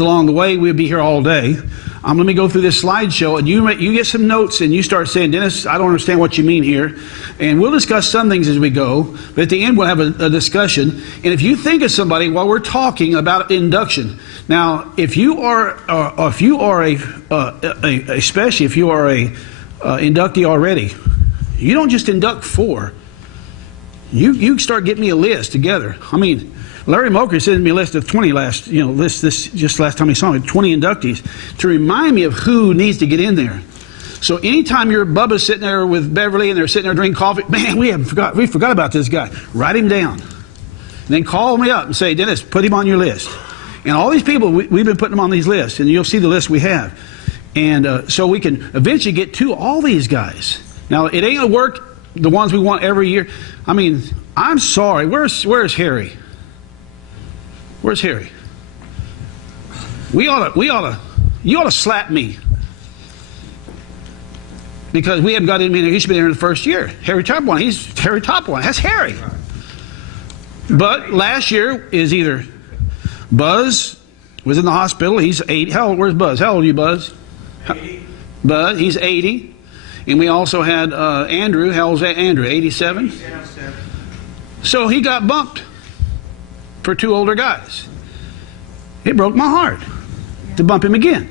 along the way. We'll be here all day. Let me go through this slideshow, and you get some notes, and you start saying, Dennis, I don't understand what you mean here. And we'll discuss some things as we go, but at the end we'll have a discussion. And if you think of somebody while we're talking about induction, now if you are especially if you are a inductee already, you don't just induct 4. You start getting me a list together. I mean, Larry Moker sent me a list of 20 just last time he saw me, 20 inductees, to remind me of who needs to get in there. So anytime your Bubba's sitting there with Beverly and they're sitting there drinking coffee, man, we forgot about this guy. Write him down. And then call me up and say, Dennis, put him on your list. And all these people, we've been putting them on these lists, and you'll see the list we have. And so we can eventually get to all these guys. Now, it ain't going to work, the ones we want every year. I mean, I'm sorry. Where's Harry? Where's Harry? You ought to slap me. Because we haven't got him in there. He should be there in the first year. Harry top one. He's Harry top one. That's Harry. But last year is either Buzz was in the hospital. He's 80. How old? Where's Buzz? How old are you, Buzz? 80. Buzz, he's 80. And we also had Andrew. How old's that? Andrew, 87? 87. So he got bumped for 2 older guys. It broke my heart to bump him again.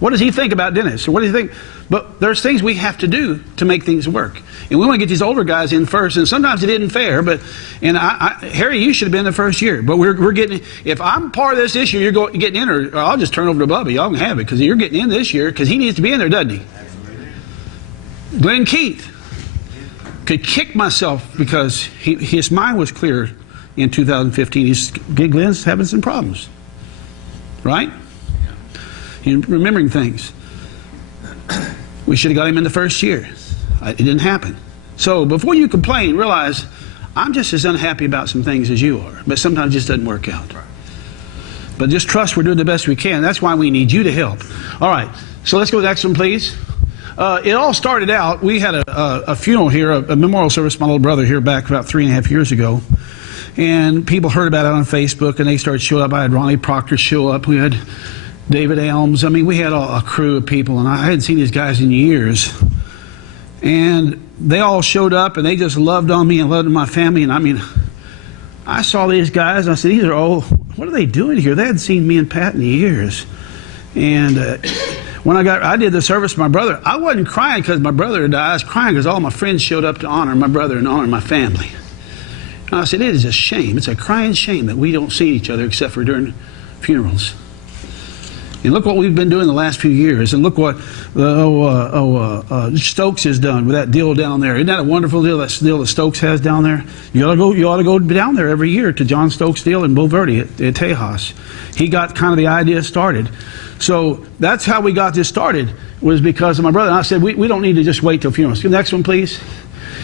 What does he think about Dennis? Or what do you think? But there's things we have to do to make things work. And we want to get these older guys in first. And sometimes it isn't fair. Harry, you should have been the first year. But we're getting, if I'm part of this year, you're getting in, or I'll just turn over to Bubba. Y'all can have it, because you're getting in this year, because he needs to be in there, doesn't he? Glenn Keith could kick myself because his mind was clear in 2015. Glenn's having some problems. Right? He's remembering things. We should have got him in the first year. It didn't happen. So before you complain, realize I'm just as unhappy about some things as you are. But sometimes it just doesn't work out. But just trust we're doing the best we can. That's why we need you to help. All right. So let's go to the next one, please. It all started out, we had a funeral here, a memorial service for my little brother here back about 3.5 years ago. And people heard about it on Facebook, and they started showing up. I had Ronnie Proctor show up. We had David Elms. I mean, we had a crew of people, and I hadn't seen these guys in years. And they all showed up, and they just loved on me and loved my family. And I mean, I saw these guys, and I said, these are all, what are they doing here? They hadn't seen me and Pat in years. And when I did the service for my brother, I wasn't crying because my brother had died. I was crying because all my friends showed up to honor my brother and honor my family. And I said, it is a shame. It's a crying shame that we don't see each other except for during funerals. And look what we've been doing the last few years. And look what Stokes has done with that deal down there. Isn't that a wonderful deal, that deal that Stokes has down there? You ought to go down there every year to John Stokes' deal in Bulverde at Tejas. He got kind of the idea started. So that's how we got this started, was because of my brother. And I said, we don't need to just wait till funerals. Next one, please.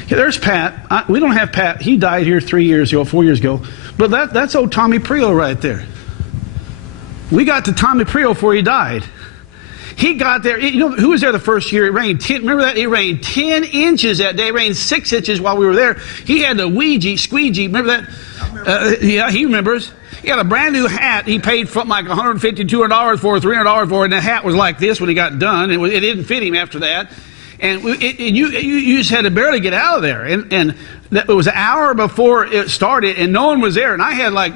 Yeah, there's Pat. We don't have Pat. He died here 4 years ago. But that's old Tommy Prio right there. We got to Tommy Prio before he died. He got there. You know, who was there the first year? It rained 10. Remember that? It rained 10 inches that day. It rained 6 inches while we were there. He had the squeegee. Remember that? Yeah, he remembers. He had a brand new hat. He paid something like $150, $200 for, $300 for, and the hat was like this when he got done. It didn't fit him after that. And you just had to barely get out of there. And it was an hour before it started, and no one was there. And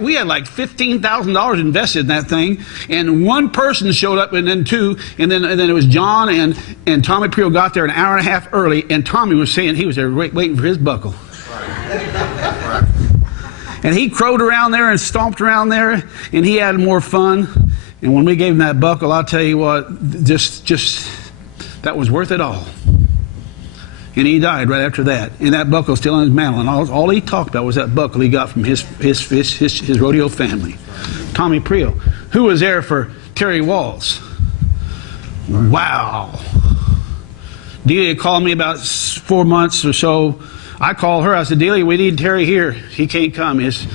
we had like $15,000 invested in that thing. And one person showed up, and then two, and then it was John and Tommy Prio got there an hour and a half early. And Tommy was saying he was there waiting for his buckle. Right. And he crowed around there and stomped around there, and he had more fun. And when we gave him that buckle, I'll tell you what, just that was worth it all. And he died right after that. And that buckle's still on his mantle. And all he talked about was that buckle he got from his rodeo family. Tommy Prio. Who was there for Terry Walls? Wow. Delia called me about 4 months or so. I called her. I said, Delia, we need Terry here. He can't come. His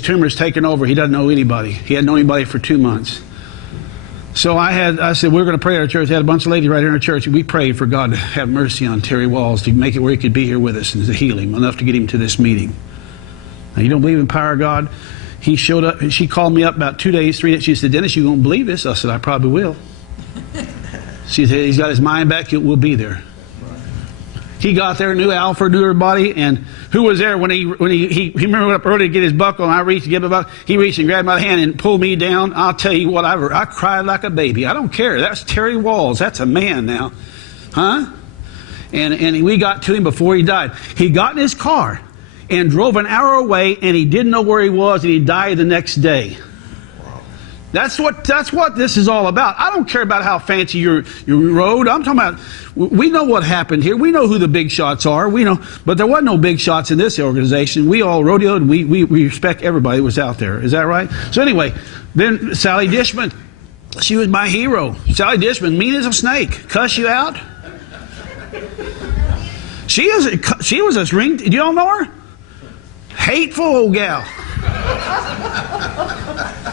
tumor's taken over. He doesn't know anybody. He hadn't known anybody for 2 months. So I said, we're going to pray at our church. I had a bunch of ladies right here in our church. We prayed for God to have mercy on Terry Walls, to make it where he could be here with us and to heal him, enough to get him to this meeting. Now, you don't believe in the power of God? he showed up, and she called me up about 2 days, 3 days. She said, Dennis, you won't believe this. I said, I probably will. She said, he's got his mind back. We'll be there. He got there, knew Alfred, knew everybody, and who was there when he remember went up early to get his buckle, and I reached to give him a buckle. He reached and grabbed my hand and pulled me down. I'll tell you what, I cried like a baby. I don't care. That's Terry Walls. That's a man now. Huh? And we got to him before he died. He got in his car and drove an hour away, and he didn't know where he was, and he died the next day. That's what this is all about. I don't care about how fancy your road. I'm talking about, we know what happened here. We know who the big shots are. We know, but there wasn't no big shots in this organization. We all rodeoed, and we respect everybody that was out there. Is that right? So anyway, then Sally Dishman, she was my hero. Sally Dishman, mean as a snake, cuss you out. She was a ring. You don't know her? Hateful old gal.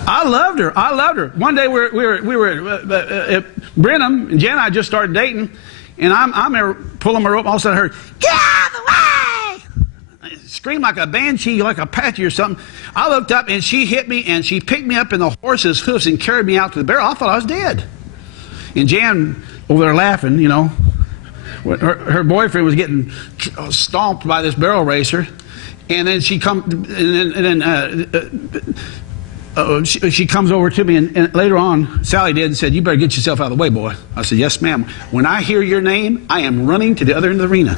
I loved her. One day we were at Brenham, and Jan and I just started dating, and I'm there pulling my rope. All of a sudden I heard, "Get out of the way!" I screamed like a banshee, like a Apache or something. I looked up, and she hit me, and she picked me up in the horse's hoofs and carried me out to the barrel. I thought I was dead. And Jan over there laughing, you know. Her boyfriend was getting stomped by this barrel racer, and then she she comes over to me, and later on, Sally did and said, "You better get yourself out of the way, boy." I said, "Yes, ma'am. When I hear your name, I am running to the other end of the arena."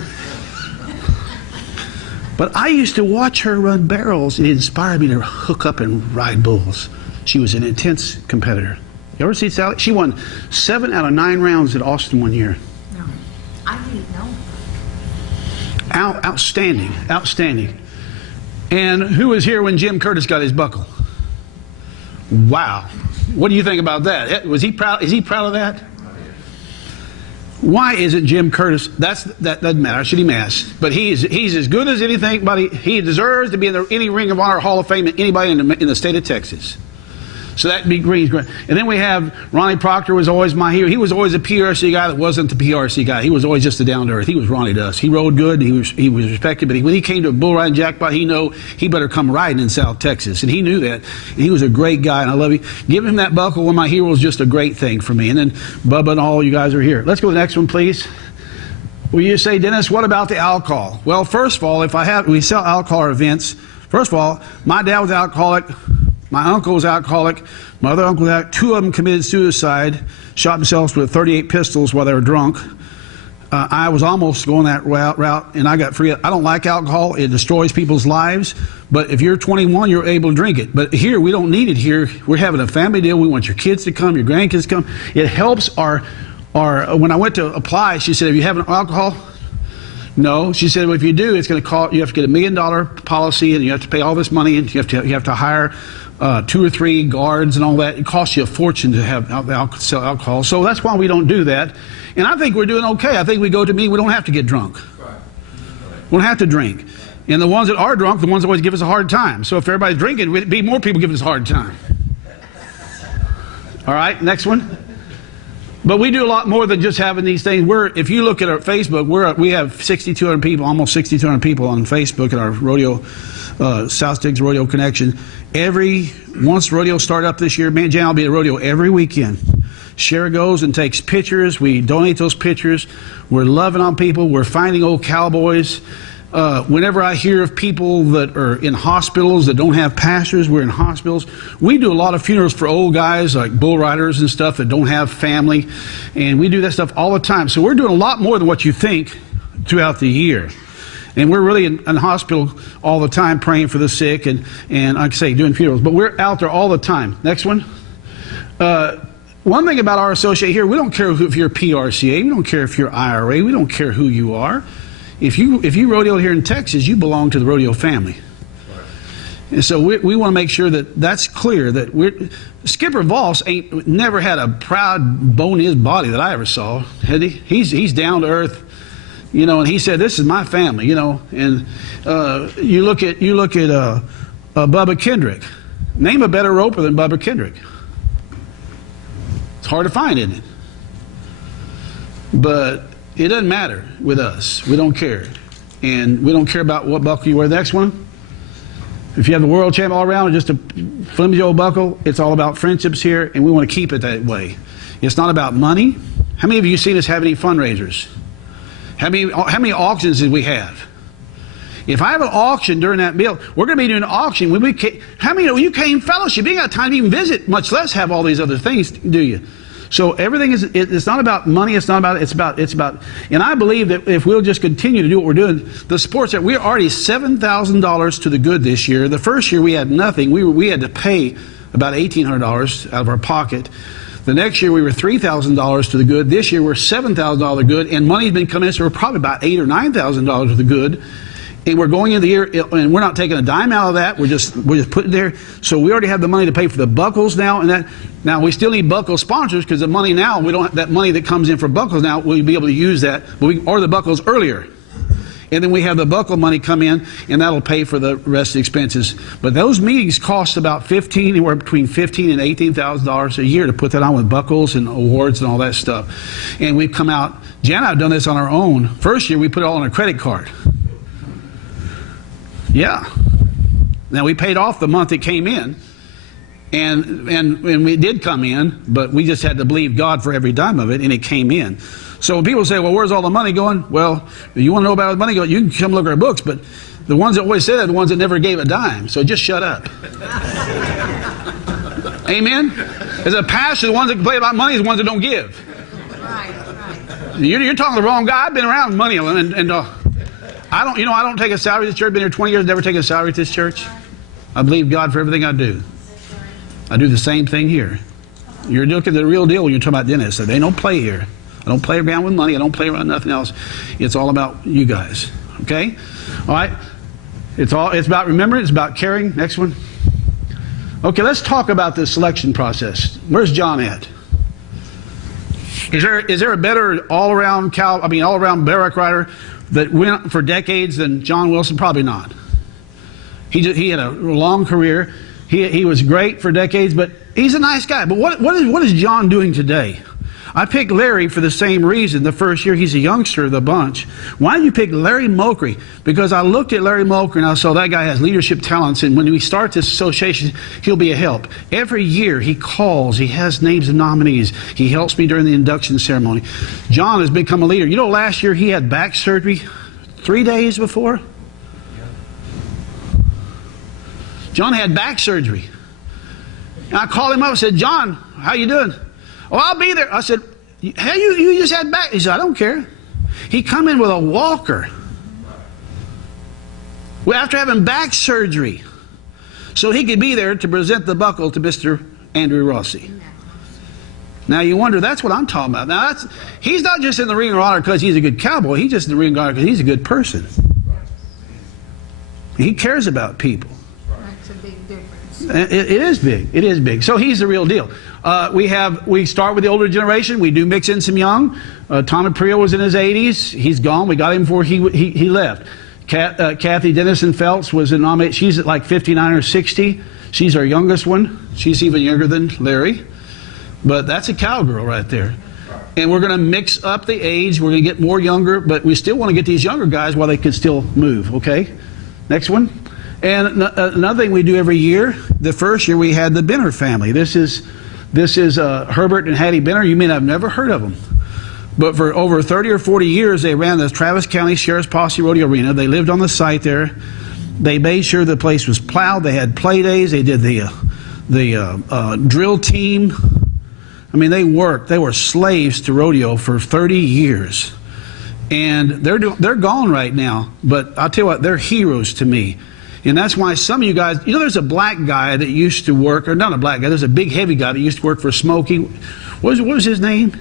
But I used to watch her run barrels. It inspired me to hook up and ride bulls. She was an intense competitor. You ever see Sally? She won 7 out of 9 rounds at Austin one year. No, I didn't know. Outstanding. And who was here when Jim Curtis got his buckle? Wow. What do you think about that? Was he proud? Is he proud of that? Why isn't Jim Curtis? That doesn't matter. Should he mask? But he's as good as anything. But he deserves to be in any Ring of Honor Hall of Fame than anybody in the state of Texas. So that be great. And then we have Ronnie Proctor was always my hero. He was always a PRC guy that wasn't the PRC guy. He was always just a down to earth. He was Ronnie to us. He rode good. He was respected. But when he came to a bull riding jackpot, he knew he better come riding in South Texas, and he knew that. And he was a great guy, and I love him. Giving him that buckle, one of my heroes, just a great thing for me. And then Bubba and all you guys are here. Let's go to the next one, please. Will you say, Dennis, what about the alcohol? Well, first of all, we sell alcohol events. First of all, my dad was alcoholic. My uncle was alcoholic. My other uncle, 2 of them committed suicide, shot themselves with 38 pistols while they were drunk. I was almost going that route, and I got free. I don't like alcohol. It destroys people's lives. But if you're 21, you're able to drink it. But here, we don't need it here. We're having a family deal. We want your kids to come, your grandkids to come. It helps our when I went to apply, she said, "Have you having alcohol?" No. She said, "Well, if you do, it's going to cost. You have to get $1 million policy, and you have to pay all this money, and you have to hire 2 or 3 guards and all that. It costs you a fortune to sell alcohol." So that's why we don't do that. And I think we're doing okay. I think we go to meet, we don't have to get drunk. We don't have to drink. And the ones that are drunk, the ones that always give us a hard time. So if everybody's drinking, it'd be more people giving us a hard time. All right, next one. But we do a lot more than just having these things. If you look at our Facebook, we have 6,200 people, almost 6,200 people on Facebook at our rodeo, South Sticks Rodeo Connection. Once rodeo start up this year, me and Jan will be at rodeo every weekend. Shara goes and takes pictures. We donate those pictures. We're loving on people. We're finding old cowboys. Whenever I hear of people that are in hospitals that don't have pastors, we're in hospitals. We do a lot of funerals for old guys like bull riders and stuff that don't have family. And we do that stuff all the time. So we're doing a lot more than what you think throughout the year. And we're really in hospital all the time praying for the sick and like I say, doing funerals. But we're out there all the time. Next one. One thing about our associate here, we don't care if you're PRCA. We don't care if you're IRA. We don't care who you are. If you rodeo here in Texas, you belong to the rodeo family. And so we want to make sure that that's clear. That Skipper Voss never had a proud bone in his body that I ever saw. Had he? He's down to earth. You know, and he said, "This is my family." You know, and you look at Bubba Kendrick. Name a better roper than Bubba Kendrick. It's hard to find, isn't it? But it doesn't matter with us. We don't care, and we don't care about what buckle you wear. The next one. If you have the world champ all around or just a flimsy old buckle, it's all about friendships here, and we want to keep it that way. It's not about money. How many of you seen us have any fundraisers? How many auctions did we have? If I have an auction during that meal, we're going to be doing an auction. How many of you came fellowship? You ain't got time to even visit, much less have all these other things, do you? So everything it's not about money. It's not about, it's about, and I believe that if we'll just continue to do what we're doing, the sports that we're already $7,000 to the good this year. The first year we had nothing. We had to pay about $1,800 out of our pocket. The next year we were $3,000 to the good. This year we're $7,000 good, and money's been coming in, so we're probably about $8,000 or $9,000 to the good. And we're going into the year, and we're not taking a dime out of that. We're just putting it there. So we already have the money to pay for the buckles now, and that. Now we still need buckle sponsors because the money now we don't have that money that comes in for buckles now. We'll be able to use that, but we can order the buckles earlier, and then we have the buckle money come in, and that'll pay for the rest of the expenses. But those meetings cost about anywhere between $15,000 and $18,000 a year to put that on with buckles and awards and all that stuff. And we've come out. Jan and I have done this on our own. First year we put it all on a credit card. Yeah. Now we paid off the month it came in, and we did come in, but we just had to believe God for every dime of it, and it came in. So when people say, "Well, where's all the money going?" Well, if you want to know about where the money going, you can come look at our books. But the ones that always say that are the ones that never gave a dime. So just shut up. Amen. As a pastor, the ones that complain about money are the ones that don't give. Right. You're talking to the wrong guy. I've been around money, and I don't take a salary at this church. Been here 20 years, never taken a salary at this church. I believe God for everything I do. I do the same thing here. You're looking at the real deal when you're talking about dentists. They don't play here. I don't play around with money. I don't play around nothing else. It's all about you guys. Okay? All right? It's about remembering. It's about caring. Next one. Okay, let's talk about the selection process. Where's John at? Is there a better all-around barrack rider that went for decades than John Wilson? Probably not. He had a long career. He was great for decades, but he's a nice guy. But what is John doing today? I picked Larry for the same reason. The first year, he's a youngster of the bunch. Why did you pick Larry Mulcry? Because I looked at Larry Mulcry and I saw that guy has leadership talents, and when we start this association, he'll be a help. Every year he calls, he has names of nominees. He helps me during the induction ceremony. John has become a leader. You know, last year he had back surgery 3 days before. John had back surgery. And I called him up and said, "John, how you doing?" "Oh, I'll be there." I said, "Hey, you just had back." He said, "I don't care." He come in with a walker. Well, after having back surgery. So he could be there to present the buckle to Mr. Andrew Rossi. Now you wonder, that's what I'm talking about. Now he's not just in the ring of honor because he's a good cowboy. He's just in the ring of honor because he's a good person. He cares about people. That's a big difference. It is big. It is big. So he's the real deal. We start with the older generation. We do mix in some young. Tom Aprile was in his 80s. He's gone. We got him before he left. Kathy Dennison Phelps was a nominee. She's at like 59 or 60. She's our youngest one. She's even younger than Larry. But that's a cowgirl right there. And we're going to mix up the age. We're going to get more younger, but we still want to get these younger guys while they can still move. Okay? Next one. And another thing we do every year, the first year we had the Benner family. This is Herbert and Hattie Benner. You may have never heard of them. But for over 30 or 40 years, they ran the Travis County Sheriff's Posse Rodeo Arena. They lived on the site there. They made sure the place was plowed. They had play days. They did the drill team. I mean, they worked. They were slaves to rodeo for 30 years. And they're gone right now. But I'll tell you what, they're heroes to me. And that's why some of you guys, you know, there's a black guy that used to work, or not a black guy, there's a big heavy guy that used to work for Smokey. What was his name?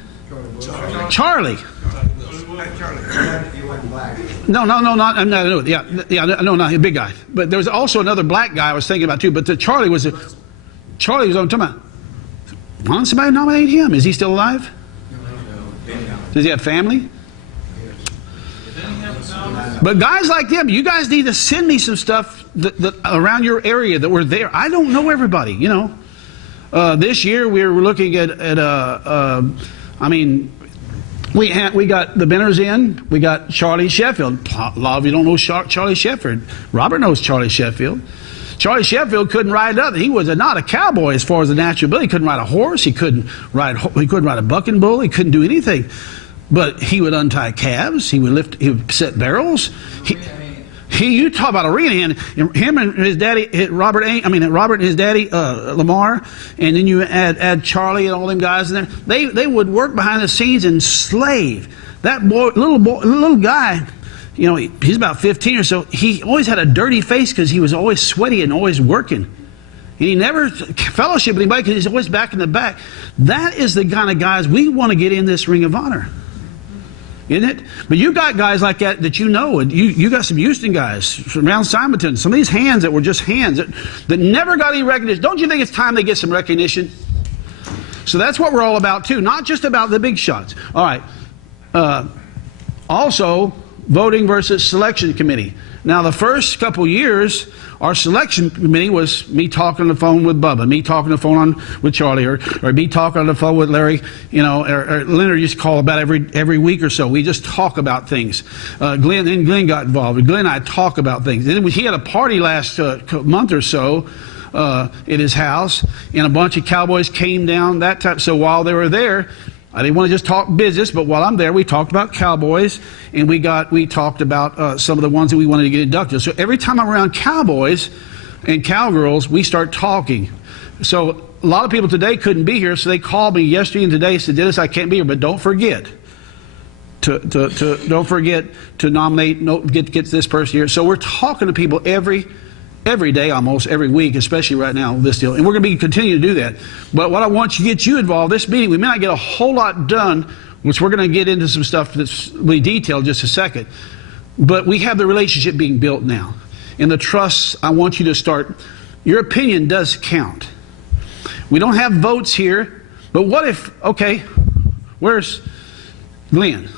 Charlie. No, not a big guy. But there was also another black guy I was thinking about too. But Charlie was what I'm talking about. Why don't somebody nominate him? Is he still alive? Does he have family? But guys like them, you guys need to send me some stuff that around your area that were there. I don't know everybody, you know. This year we were looking at we got the Benners in. We got Charlie Sheffield. A lot of you don't know Charlie Sheffield. Robert knows Charlie Sheffield. Charlie Sheffield couldn't ride nothing. He was not a cowboy as far as the natural ability. He couldn't ride a horse. He couldn't ride a bucking bull. He couldn't do anything. But he would untie calves. He would set barrels. You talk about arena hand. Him and his daddy, Robert and his daddy, Lamar, and then you add Charlie and all them guys in there. They would work behind the scenes and slave. That little guy, you know, he's about 15 or so. He always had a dirty face because he was always sweaty and always working. And he never fellowshiped with anybody because he's always back in the back. That is the kind of guys we want to get in this Ring of Honor. Isn't it? But you got guys like that you know, and you got some Houston guys from around Simonton, some of these hands that were just hands that never got any recognition. Don't you think it's time they get some recognition? So that's what we're all about too, not just about the big shots. All right. Also, voting versus selection committee. Now, the first couple years, our selection committee was me talking on the phone with Bubba, me talking on the phone with Charlie, or me talking on the phone with Larry. You know, or Leonard used to call about every week or so. We just talk about things. Glenn got involved. Glenn and I talk about things. Then he had a party last month or so at his house, and a bunch of cowboys came down that time. So while they were there, I didn't want to just talk business, but while I'm there, we talked about cowboys, and we talked about some of the ones that we wanted to get inducted. So every time I'm around cowboys and cowgirls, we start talking. So a lot of people today couldn't be here, so they called me yesterday and today and said, Dennis, I can't be here, but don't forget to nominate, get this person here. So we're talking to people every day, almost every week, especially right now, this deal. And we're going to continue to do that. But what I want to get you involved, this meeting, we may not get a whole lot done, which we're going to get into some stuff that's really detailed in just a second. But we have the relationship being built now. And the trust, I want you to start. Your opinion does count. We don't have votes here, but what if, okay, where's Glenn?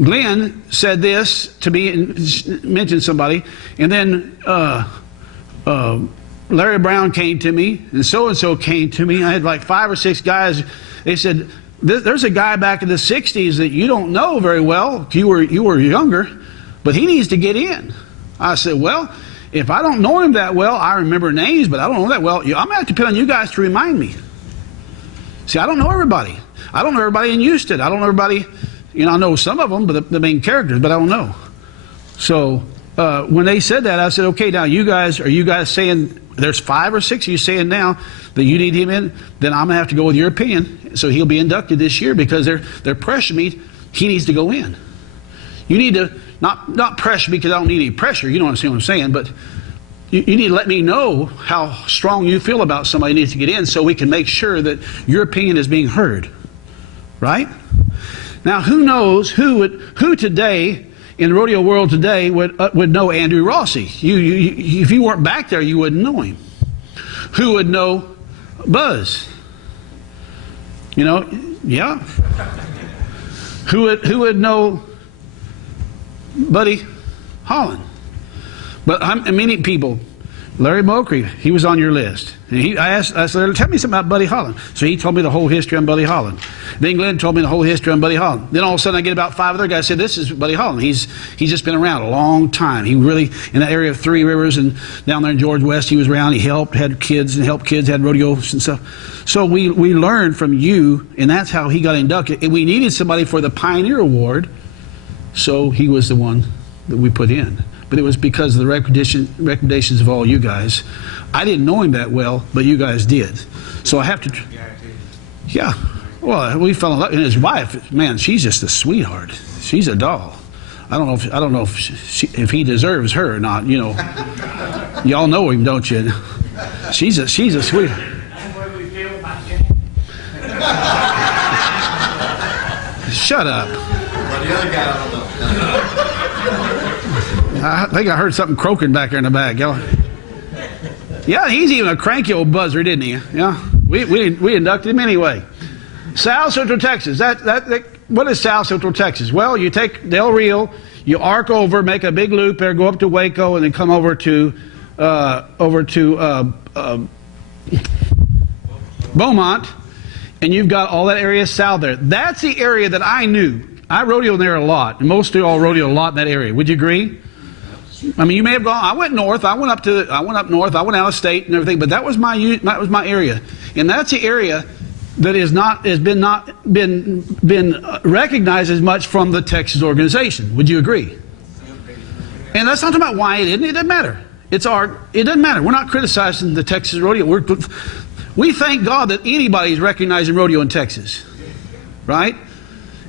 Glenn said this to me and mentioned somebody, and then Larry Brown came to me, and so came to me. I had like 5 or 6 guys. They said, there's a guy back in the 60s that you don't know very well. You were younger, but he needs to get in. I said, well, if I don't know him that well, I remember names, but I don't know that well. I'm going to have to depend on you guys to remind me. See, I don't know everybody. I don't know everybody in Houston. I don't know everybody. You know, I know some of them, but the main characters, but I don't know. So when they said that, I said, okay, now are you guys saying there's 5 or 6 of you saying now that you need him in? Then I'm gonna have to go with your opinion. So he'll be inducted this year because they're pressuring me. He needs to go in. You need to not pressure me because I don't need any pressure. You don't understand what I'm saying, but you need to let me know how strong you feel about somebody who needs to get in, so we can make sure that your opinion is being heard. Right? Now, who knows who today in the rodeo world today would know Andrew Rossi? If you weren't back there, you wouldn't know him. Who would know Buzz? You know, yeah. Who would know Buddy Holland? But many people. Larry Mokry, he was on your list. And I asked Larry, tell me something about Buddy Holland. So he told me the whole history on Buddy Holland. Then Glenn told me the whole history on Buddy Holland. Then all of a sudden I get about 5 other guys said, this is Buddy Holland. He's just been around a long time. He really, in that area of Three Rivers and down there in George West, he was around. He had kids, had rodeos and stuff. So we learned from you, and that's how he got inducted. And we needed somebody for the Pioneer Award, so he was the one that we put in. But it was because of the recommendations of all you guys. I didn't know him that well, but you guys did. So I have to. Yeah. Well, we fell in love. And his wife, man, she's just a sweetheart. She's a doll. I don't know if he deserves her or not. You know, y'all know him, don't you? She's a sweetheart. Shut up. Well, the other guy, I don't know. I think I heard something croaking back there in the back. Yeah, he's even a cranky old buzzer, didn't he? Yeah, we inducted him anyway. South Central Texas. What is South Central Texas? Well, you take Del Rio, you arc over, make a big loop there, go up to Waco, and then come over to Beaumont, and you've got all that area south there. That's the area that I knew. I rodeoed there a lot, and most of you all rodeo a lot in that area. Would you agree? I mean, you may have gone. I went north. I went up north. I went out of state and everything. But that was my area, and that's the area that has been recognized as much from the Texas organization. Would you agree? And that's not talking about why it isn't. It doesn't matter. It doesn't matter. We're not criticizing the Texas rodeo. We thank God that anybody's recognizing rodeo in Texas, right?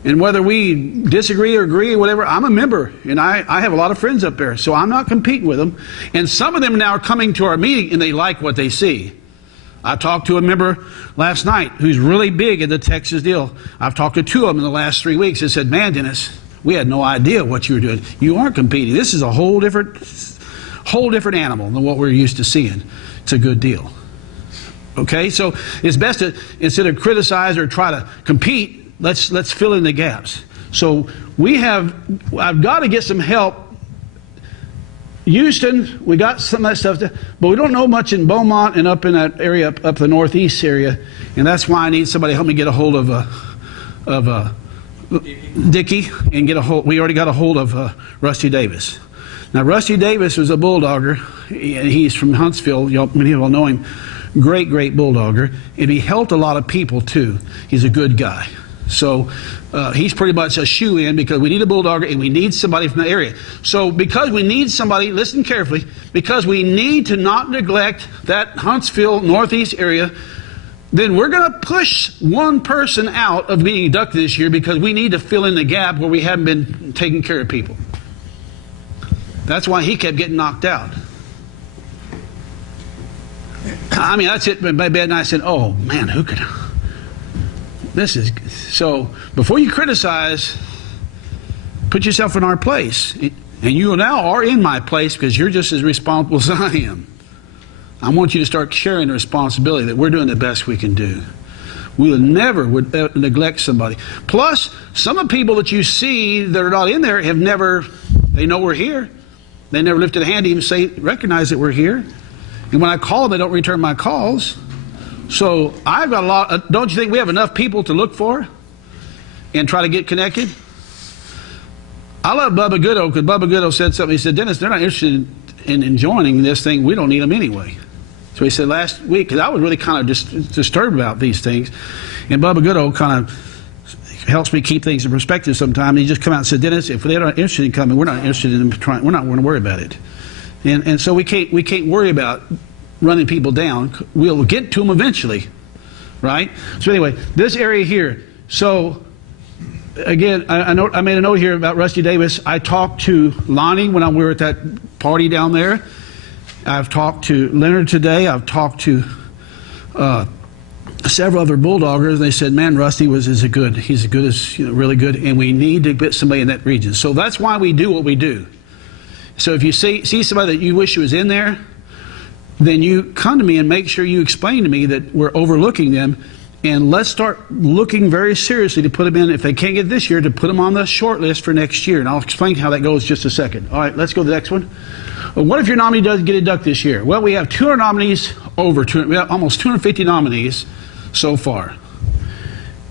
And whether we disagree or agree or whatever, I'm a member, and I have a lot of friends up there, so I'm not competing with them. And some of them now are coming to our meeting, and they like what they see. I talked to a member last night who's really big in the Texas deal. I've talked to 2 of them in the last 3 weeks and said, man, Dennis, we had no idea what you were doing. You aren't competing. This is a whole different animal than what we're used to seeing. It's a good deal. Okay, so it's best to, instead of criticize or try to compete, let's fill in the gaps. So I've got to get some help. Houston, we got some of that stuff, but we don't know much in Beaumont and up in that area, up the northeast area, and that's why I need somebody to help me get a hold of Dickie and get a hold. We already got a hold of Rusty Davis. Now, Rusty Davis was a bulldogger. He's from Huntsville. Many of you all know him. Great bulldogger, and he helped a lot of people too. He's a good guy. So he's pretty much a shoe-in because we need a bulldogger and we need somebody from the area. So because we need somebody, listen carefully, because we need to not neglect that Huntsville northeast area, then we're going to push one person out of being inducted this year because we need to fill in the gap where we haven't been taking care of people. That's why he kept getting knocked out. I mean, that's it. My bed, and I said, oh man, who could... This is so. Before you criticize, put yourself in our place, and you now are in my place because you're just as responsible as I am. I want you to start sharing the responsibility that we're doing the best we can do. We would never neglect somebody. Plus, some of the people that you see that are not in there have never. They know we're here. They never lifted a hand to even recognize that we're here. And when I call them, they don't return my calls. So I've got a lot. Don't you think we have enough people to look for and try to get connected? I love Bubba Goodo because Bubba Goodo said something. He said, Dennis, they're not interested in joining this thing. We don't need them anyway. So he said last week, because I was really kind of just disturbed about these things. And Bubba Goodo kind of helps me keep things in perspective sometimes. He just come out and said, Dennis, if they're not interested in coming, we're not interested in them trying. We're not going to worry about it. And so we can't worry about running people down. We'll get to them eventually, right? So anyway, this area here. So again, I made a note here about Rusty Davis. I talked to Lonnie when we were at that party down there. I've talked to Leonard today. I've talked to several other bulldoggers. They said, man, Rusty he's as good as, really good, and we need to get somebody in that region. So that's why we do what we do. So if you see somebody that you wish was in there, then you come to me and make sure you explain to me that we're overlooking them, and let's start looking very seriously to put them in, if they can't get this year, to put them on the short list for next year. And I'll explain how that goes in just a second. All right, let's go to the next one. Well, what if your nominee doesn't get inducted this year? Well, we have 200 nominees, we have almost 250 nominees so far.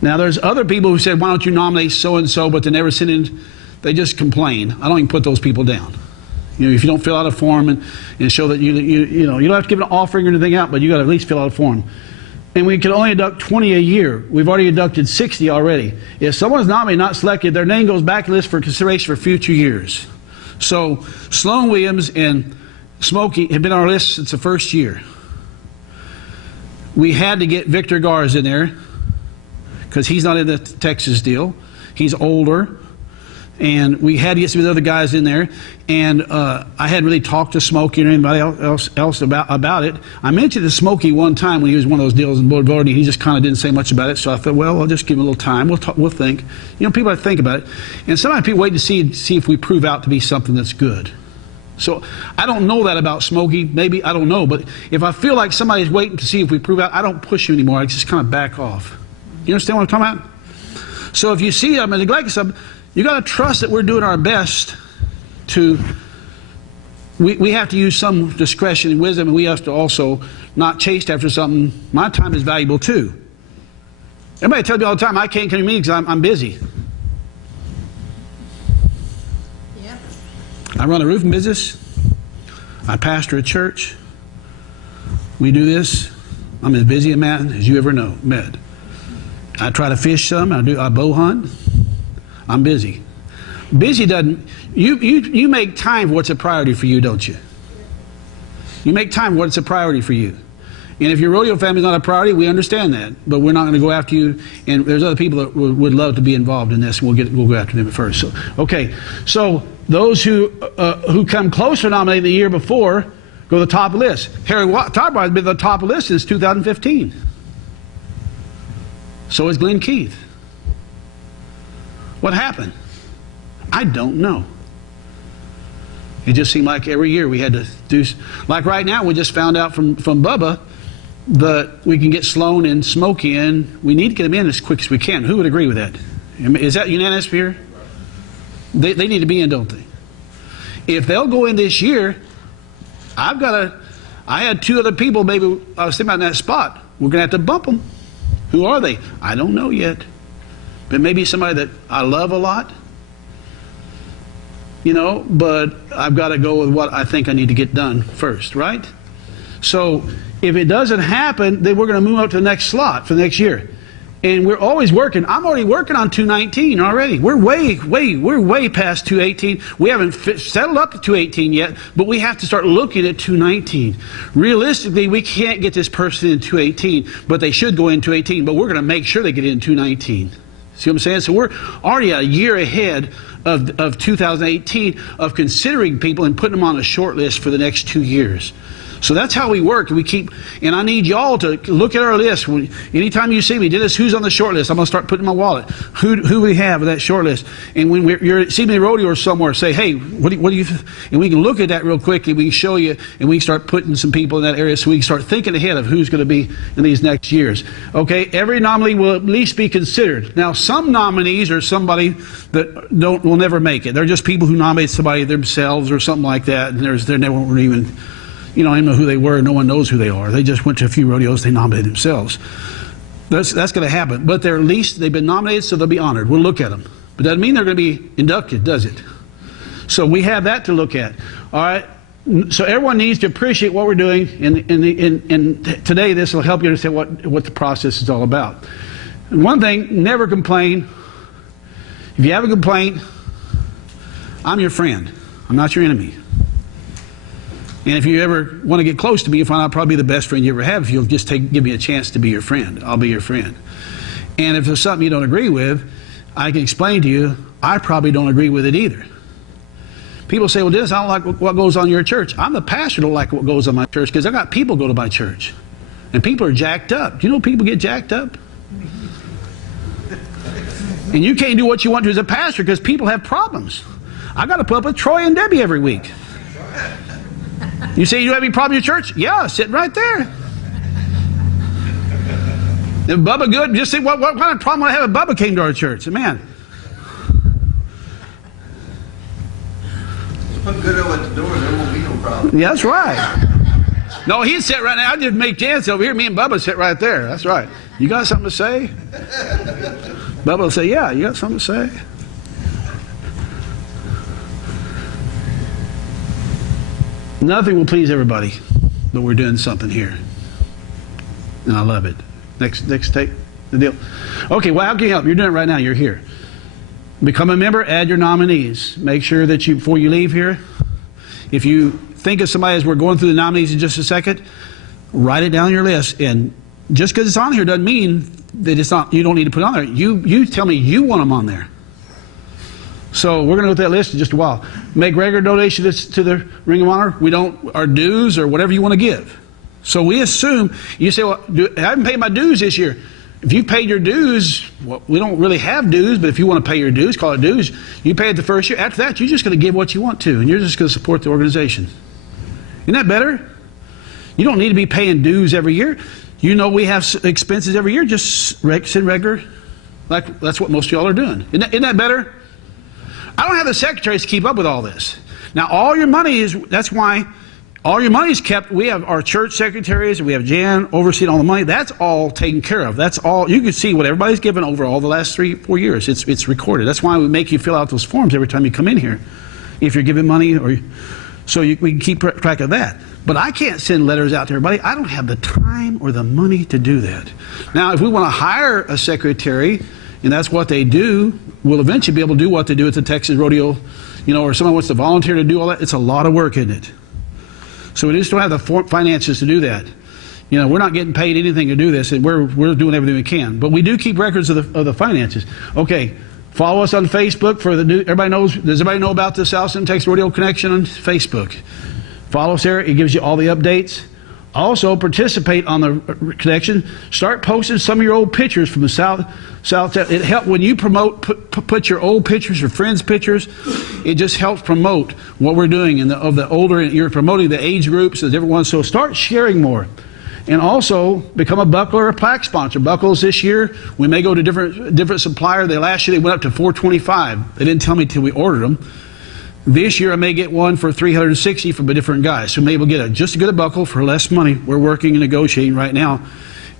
Now, there's other people who said, why don't you nominate so-and-so, but they never send in, they just complain. I don't even put those people down. If you don't fill out a form and show that you don't have to give an offering or anything out, but you got to at least fill out a form. And we can only induct 20 a year. We've already inducted 60 already. If someone's nominated, not selected, their name goes back to the list for consideration for future years. So Sloan Williams and Smokey have been on our list since the first year. We had to get Victor Garz in there because he's not in the Texas deal. He's older. And we had to get some of the other guys in there. And I hadn't really talked to Smokey or anybody else about it. I mentioned to Smokey one time when he was one of those deals in Boulevard, and he just kind of didn't say much about it. So I thought, well, I'll just give him a little time. We'll think. People have to think about it. And sometimes people wait to see if we prove out to be something that's good. So I don't know that about Smokey. Maybe, I don't know. But if I feel like somebody's waiting to see if we prove out, I don't push him anymore. I just kind of back off. You understand what I'm talking about? So if you see them and neglect something, you got to trust that we're doing our best to. We have to use some discretion and wisdom, and we have to also not chase after something. My time is valuable too. Everybody tells me all the time, I can't come to meetings because I'm busy. Yep. I run a roofing business. I pastor a church. We do this. I'm as busy a man as you ever met. I try to fish some. I bow hunt. I'm busy. Busy doesn't. You make time for what's a priority for you, don't you? You make time for what's a priority for you. And if your rodeo family's not a priority, we understand that. But we're not going to go after you. And there's other people that would love to be involved in this. And we'll go after them first. So, okay. So those who come closer nominated the year before go to the top of the list. Harry Tarbar has been at the top of the list since 2015. So is Glenn Keith. What happened? I don't know. It just seemed like every year we had to do. Like right now, we just found out from Bubba that we can get Sloan and Smokey in. We need to get them in as quick as we can. Who would agree with that? Is that unanimous here? They need to be in, don't they? If they'll go in this year, I had two other people, maybe I was thinking about in that spot. We're going to have to bump them. Who are they? I don't know yet. But maybe somebody that I love a lot. You know, but I've got to go with what I think I need to get done first, right? So if it doesn't happen, then we're going to move up to the next slot for the next year. And we're always working. I'm already working on 219 already. We're way past 218. We haven't settled up to 218 yet, but we have to start looking at 219. Realistically, we can't get this person in 218, but they should go in 218, but we're going to make sure they get in 219. See what I'm saying? So we're already a year ahead of 2018 of considering people and putting them on a short list for the next 2 years. So that's how we work. We keep, and I need y'all to look at our list. Anytime you see me, Dennis, who's on the short list? I'm going to start putting in my wallet. Who we have in that short list? And when you're at CB Rodeo or somewhere, say, hey, what do you? And we can look at that real quickly. We can show you, and we can start putting some people in that area, so we can start thinking ahead of who's going to be in these next years. Okay, every nominee will at least be considered. Now, some nominees are somebody that will never make it. They're just people who nominate somebody themselves or something like that, and they never even. You know, I didn't know who they were. No one knows who they are. They just went to a few rodeos. They nominated themselves. That's going to happen. But they're at least, they've been nominated, so they'll be honored. We'll look at them. But doesn't mean they're going to be inducted, does it? So we have that to look at. All right? So everyone needs to appreciate what we're doing. And today this will help you understand what the process is all about. And one thing, never complain. If you have a complaint, I'm your friend. I'm not your enemy. And if you ever want to get close to me, you'll find out I'll probably be the best friend you ever have if you'll just give me a chance to be your friend. I'll be your friend. And if there's something you don't agree with, I can explain to you, I probably don't agree with it either. People say, well, Dennis, I don't like what goes on in your church. I'm the pastor, don't like what goes on my church because I got people go to my church. And people are jacked up. Do you know people get jacked up? And you can't do what you want to as a pastor because people have problems. I got to put up with Troy and Debbie every week. You say you have any problem in your church? Yeah, sitting right there. If Bubba good, just see what kind of problem would I have if Bubba came to our church? Man. Put good at the door, there won't be no problem. Yeah, that's right. No, he'd sit right now. I just make chance over here. Me and Bubba sit right there. That's right. You got something to say? Bubba will say, yeah, you got something to say? Nothing will please everybody, but we're doing something here. And I love it. Next take the deal. Okay, well, how can you help? You're doing it right now. You're here. Become a member, add your nominees. Make sure that before you leave here, if you think of somebody as we're going through the nominees in just a second, write it down on your list. And just because it's on here doesn't mean that it's not, you don't need to put it on there. You tell me you want them on there. So we're going to go through that list in just a while. Make regular donations to the Ring of Honor. We don't, our dues or whatever you want to give. So we assume, you say, well, I haven't paid my dues this year. If you've paid your dues, well, we don't really have dues, but if you want to pay your dues, call it dues. You pay it the first year. After that, you're just going to give what you want to, and you're just going to support the organization. Isn't that better? You don't need to be paying dues every year. You know we have expenses every year. Just send regular. Like that's what most of y'all are doing. Isn't that better? I don't have the secretaries to keep up with all this. Now, all your money is, that's why all your money is kept. We have our church secretaries, and we have Jan overseeing all the money. That's all taken care of. That's all. You can see what everybody's given over all the last 3-4 years. It's recorded. That's why we make you fill out those forms every time you come in here. If you're giving money or So we can keep track of that. But I can't send letters out to everybody. I don't have the time or the money to do that. Now, if we want to hire a secretary, and that's what they do, we'll eventually be able to do what they do at the Texas Rodeo, or someone wants to volunteer to do all that. It's a lot of work, isn't it? So we just don't have the finances to do that. We're not getting paid anything to do this, and we're doing everything we can. But we do keep records of the finances. Okay, follow us on Facebook for the new. Everybody knows. Does everybody know about the South Central Texas Rodeo Connection on Facebook? Follow us there. It gives you all the updates. Also, participate on the connection. Start posting some of your old pictures from the South. It helps when you promote. Put your old pictures, your friends' pictures. It just helps promote what we're doing of the older. You're promoting the age groups, the different ones. So start sharing more. And also become a buckle or a plaque sponsor. Buckles this year, we may go to different supplier. Last year they went up to $425. They didn't tell me till we ordered them. This year I may get one for $360 from a different guy. So maybe we'll get just as good a buckle for less money. We're working and negotiating right now,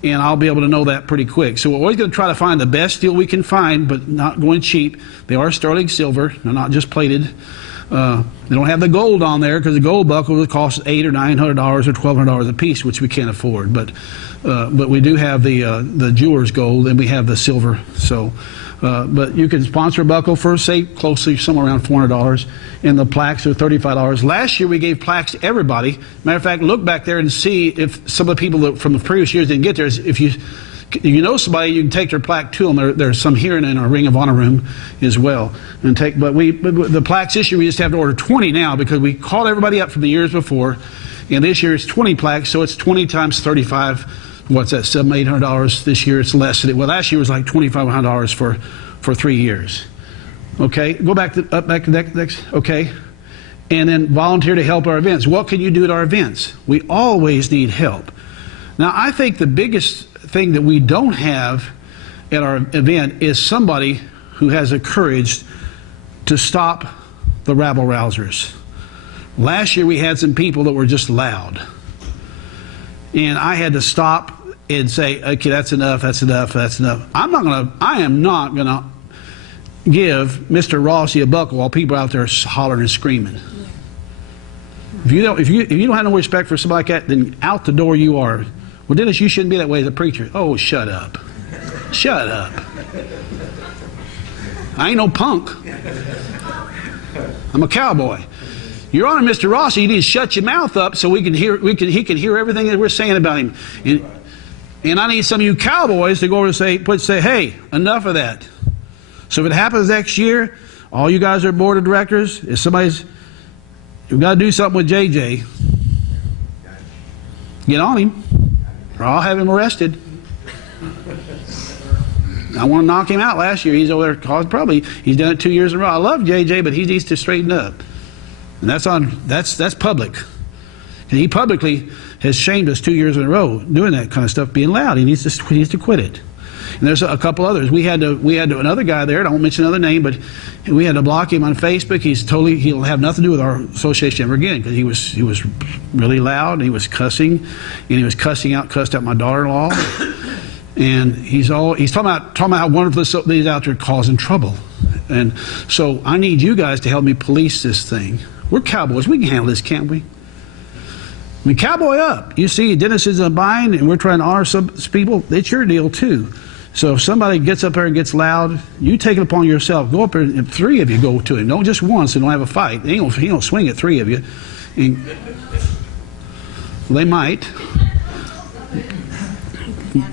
and I'll be able to know that pretty quick. So we're always going to try to find the best deal we can find, but not going cheap. They are sterling silver. They're not just plated. They don't have the gold on there because the gold buckle would cost $800 or $900 or $1,200 a piece, which we can't afford. But we do have the jeweler's gold, and we have the silver. So, but you can sponsor a buckle for, say, closely somewhere around $400, and the plaques are $35. Last year we gave plaques to everybody. Matter of fact, look back there and see if some of the people that from the previous years didn't get there. If you know somebody, you can take their plaque to them. There's some here in our Ring of Honor room as well. But the plaques this year we just have to order 20 now because we called everybody up from the years before, and this year it's 20 plaques, so it's 20 times 35. What's that? $700-800. This year it's less than it. Well, last year was like $2,500 for 3 years. Okay, go back to next. Okay, and then volunteer to help our events. What can you do at our events? We always need help. Now, I think the biggest thing that we don't have at our event is somebody who has the courage to stop the rabble-rousers. Last year we had some people that were just loud, and I had to stop and say, okay, that's enough, that's enough, that's enough. I am not gonna give Mr. Rossi a buckle while people are out there hollering and screaming. If you don't have no respect for somebody like that, then out the door you are. Well, Dennis, you shouldn't be that way as a preacher. Oh, shut up. Shut up. I ain't no punk. I'm a cowboy. Your Honor, Mr. Rossi, you need to shut your mouth up so he can hear everything that we're saying about him. And I need some of you cowboys to go over and say, hey, enough of that. So if it happens next year, all you guys are board of directors, if you've got to do something with JJ, get on him, or I'll have him arrested. I want to knock him out last year. He's over there, he's done it 2 years in a row. I love JJ, but he needs to straighten up. And that's public. And he publicly has shamed us 2 years in a row doing that kind of stuff, being loud. He needs to quit it. And there's a couple others. We had another guy there. I won't mention another name, but we had to block him on Facebook. He'll have nothing to do with our association ever again because he was really loud. And he was cussing, and he was cussed out my daughter-in-law. And he's talking about how wonderful these out there causing trouble. And so I need you guys to help me police this thing. We're cowboys. We can handle this, can't we? I mean, cowboy up. You see, Dennis is in a bind, and we're trying to honor some people. It's your deal, too. So if somebody gets up there and gets loud, you take it upon yourself. Go up there, and 3 of you go to him. Don't just once and don't have a fight. He don't swing at 3 of you. And they might. Have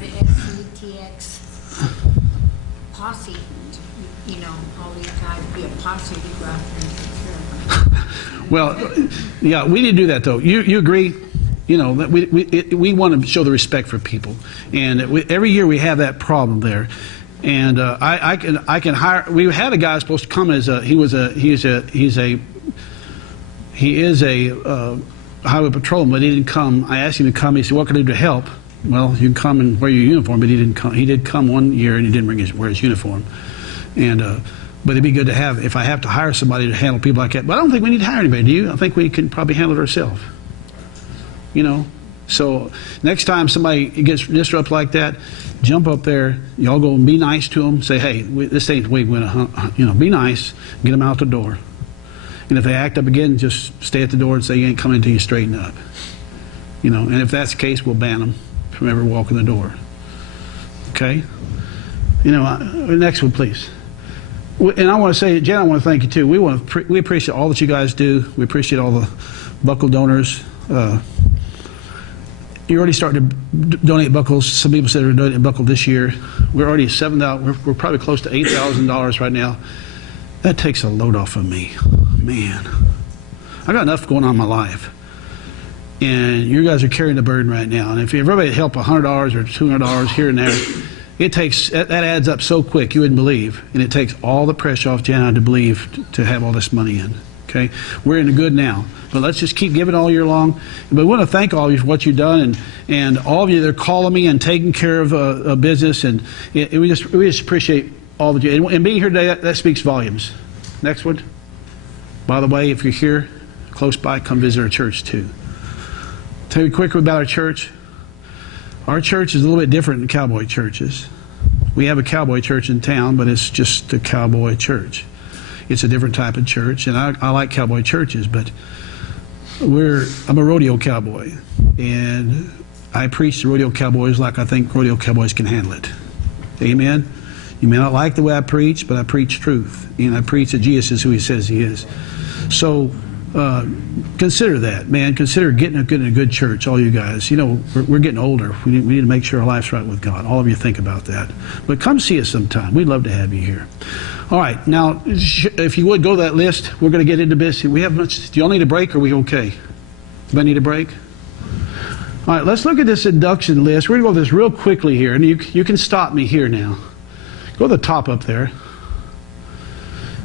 the SCTX posse, all these guys be a posse to go out there and take care of them. Well, yeah, we need to do that, though. You agree? That we want to show the respect for people, and every year we have that problem there. And I can hire. We had a guy supposed to come as he is a highway patrolman, but he didn't come. I asked him to come. He said, "What can I do to help?" Well, you can come and wear your uniform, but he didn't come. He did come one year and he didn't wear his uniform. And but it'd be good to have if I have to hire somebody to handle people like that. But I don't think we need to hire anybody. Do you? I think we can probably handle it ourselves. So next time somebody gets disrupted like that, jump up there. Y'all go and be nice to them. Say, hey, this ain't the way we're gonna, be nice. Get them out the door. And if they act up again, just stay at the door and say you ain't coming until you straighten up. You know, and if that's the case, we'll ban them from ever walking the door. Okay? You know, next one, please. And I want to say, Jen, I want to thank you too. We appreciate all that you guys do. We appreciate all the buckle donors. You're already starting to donate buckles. Some people said they're donating a buckle this year. We're already $7,000. We're probably close to $8,000 right now. That takes a load off of me, man. I got enough going on in my life, and you guys are carrying the burden right now. And if everybody help $100 or $200 here and there, it takes that adds up so quick you wouldn't believe, and it takes all the pressure off Jana to believe to have all this money in. Okay, we're in the good now, but let's just keep giving all year long. But we want to thank all of you for what you've done, and all of you that are calling me and taking care of a business, and we just appreciate all of you. And being here today, that speaks volumes. Next one. By the way, if you're here close by, come visit our church too. Tell you quickly about our church. Our church is a little bit different than cowboy churches. We have a cowboy church in town, but it's just a cowboy church. It's a different type of church, and I like cowboy churches, but I'm a rodeo cowboy, and I preach to rodeo cowboys like I think rodeo cowboys can handle it. Amen? You may not like the way I preach, but I preach truth, and I preach that Jesus is who he says he is. So consider that, man. Consider getting a good church, all you guys. You know, we're getting older. We need to make sure our life's right with God. All of you think about that. But come see us sometime. We'd love to have you here. All right, now, if you would go to that list, we're going to get into business. We have much. Do y'all need a break, or are we okay? Anybody need a break? All right, let's look at this induction list. We're going to go through this real quickly here, and you can stop me here now. Go to the top up there.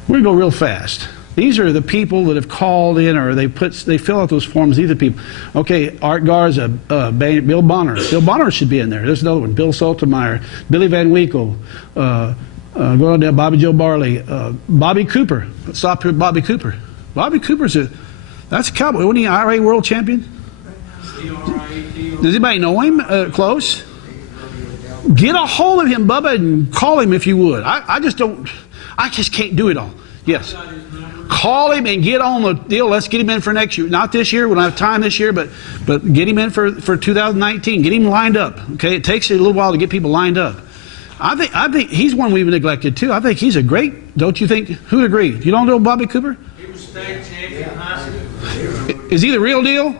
We're going to go real fast. These are the people that have called in, or they fill out those forms. These are the people. Okay, Art Garza, Bill Bonner. Bill Bonner should be in there. There's another one. Bill Saltemeyer, Billy Van Winkle, going on down, Bobby Joe Barley, Bobby Cooper. Let's stop here with Bobby Cooper. Bobby Cooper's that's a cowboy. Wasn't he an IRA world champion? Does anybody know him close? Get a hold of him, Bubba, and call him if you would. I just can't do it all. Yes. Call him and get on the deal. Let's get him in for next year. Not this year. We don't have time this year, but get him in for 2019. Get him lined up. Okay, it takes a little while to get people lined up. I think he's one we've neglected too. I think he's a great. Don't you think? Who'd agree? You don't know Bobby Cooper? He was state champion in high school. Is he the real deal?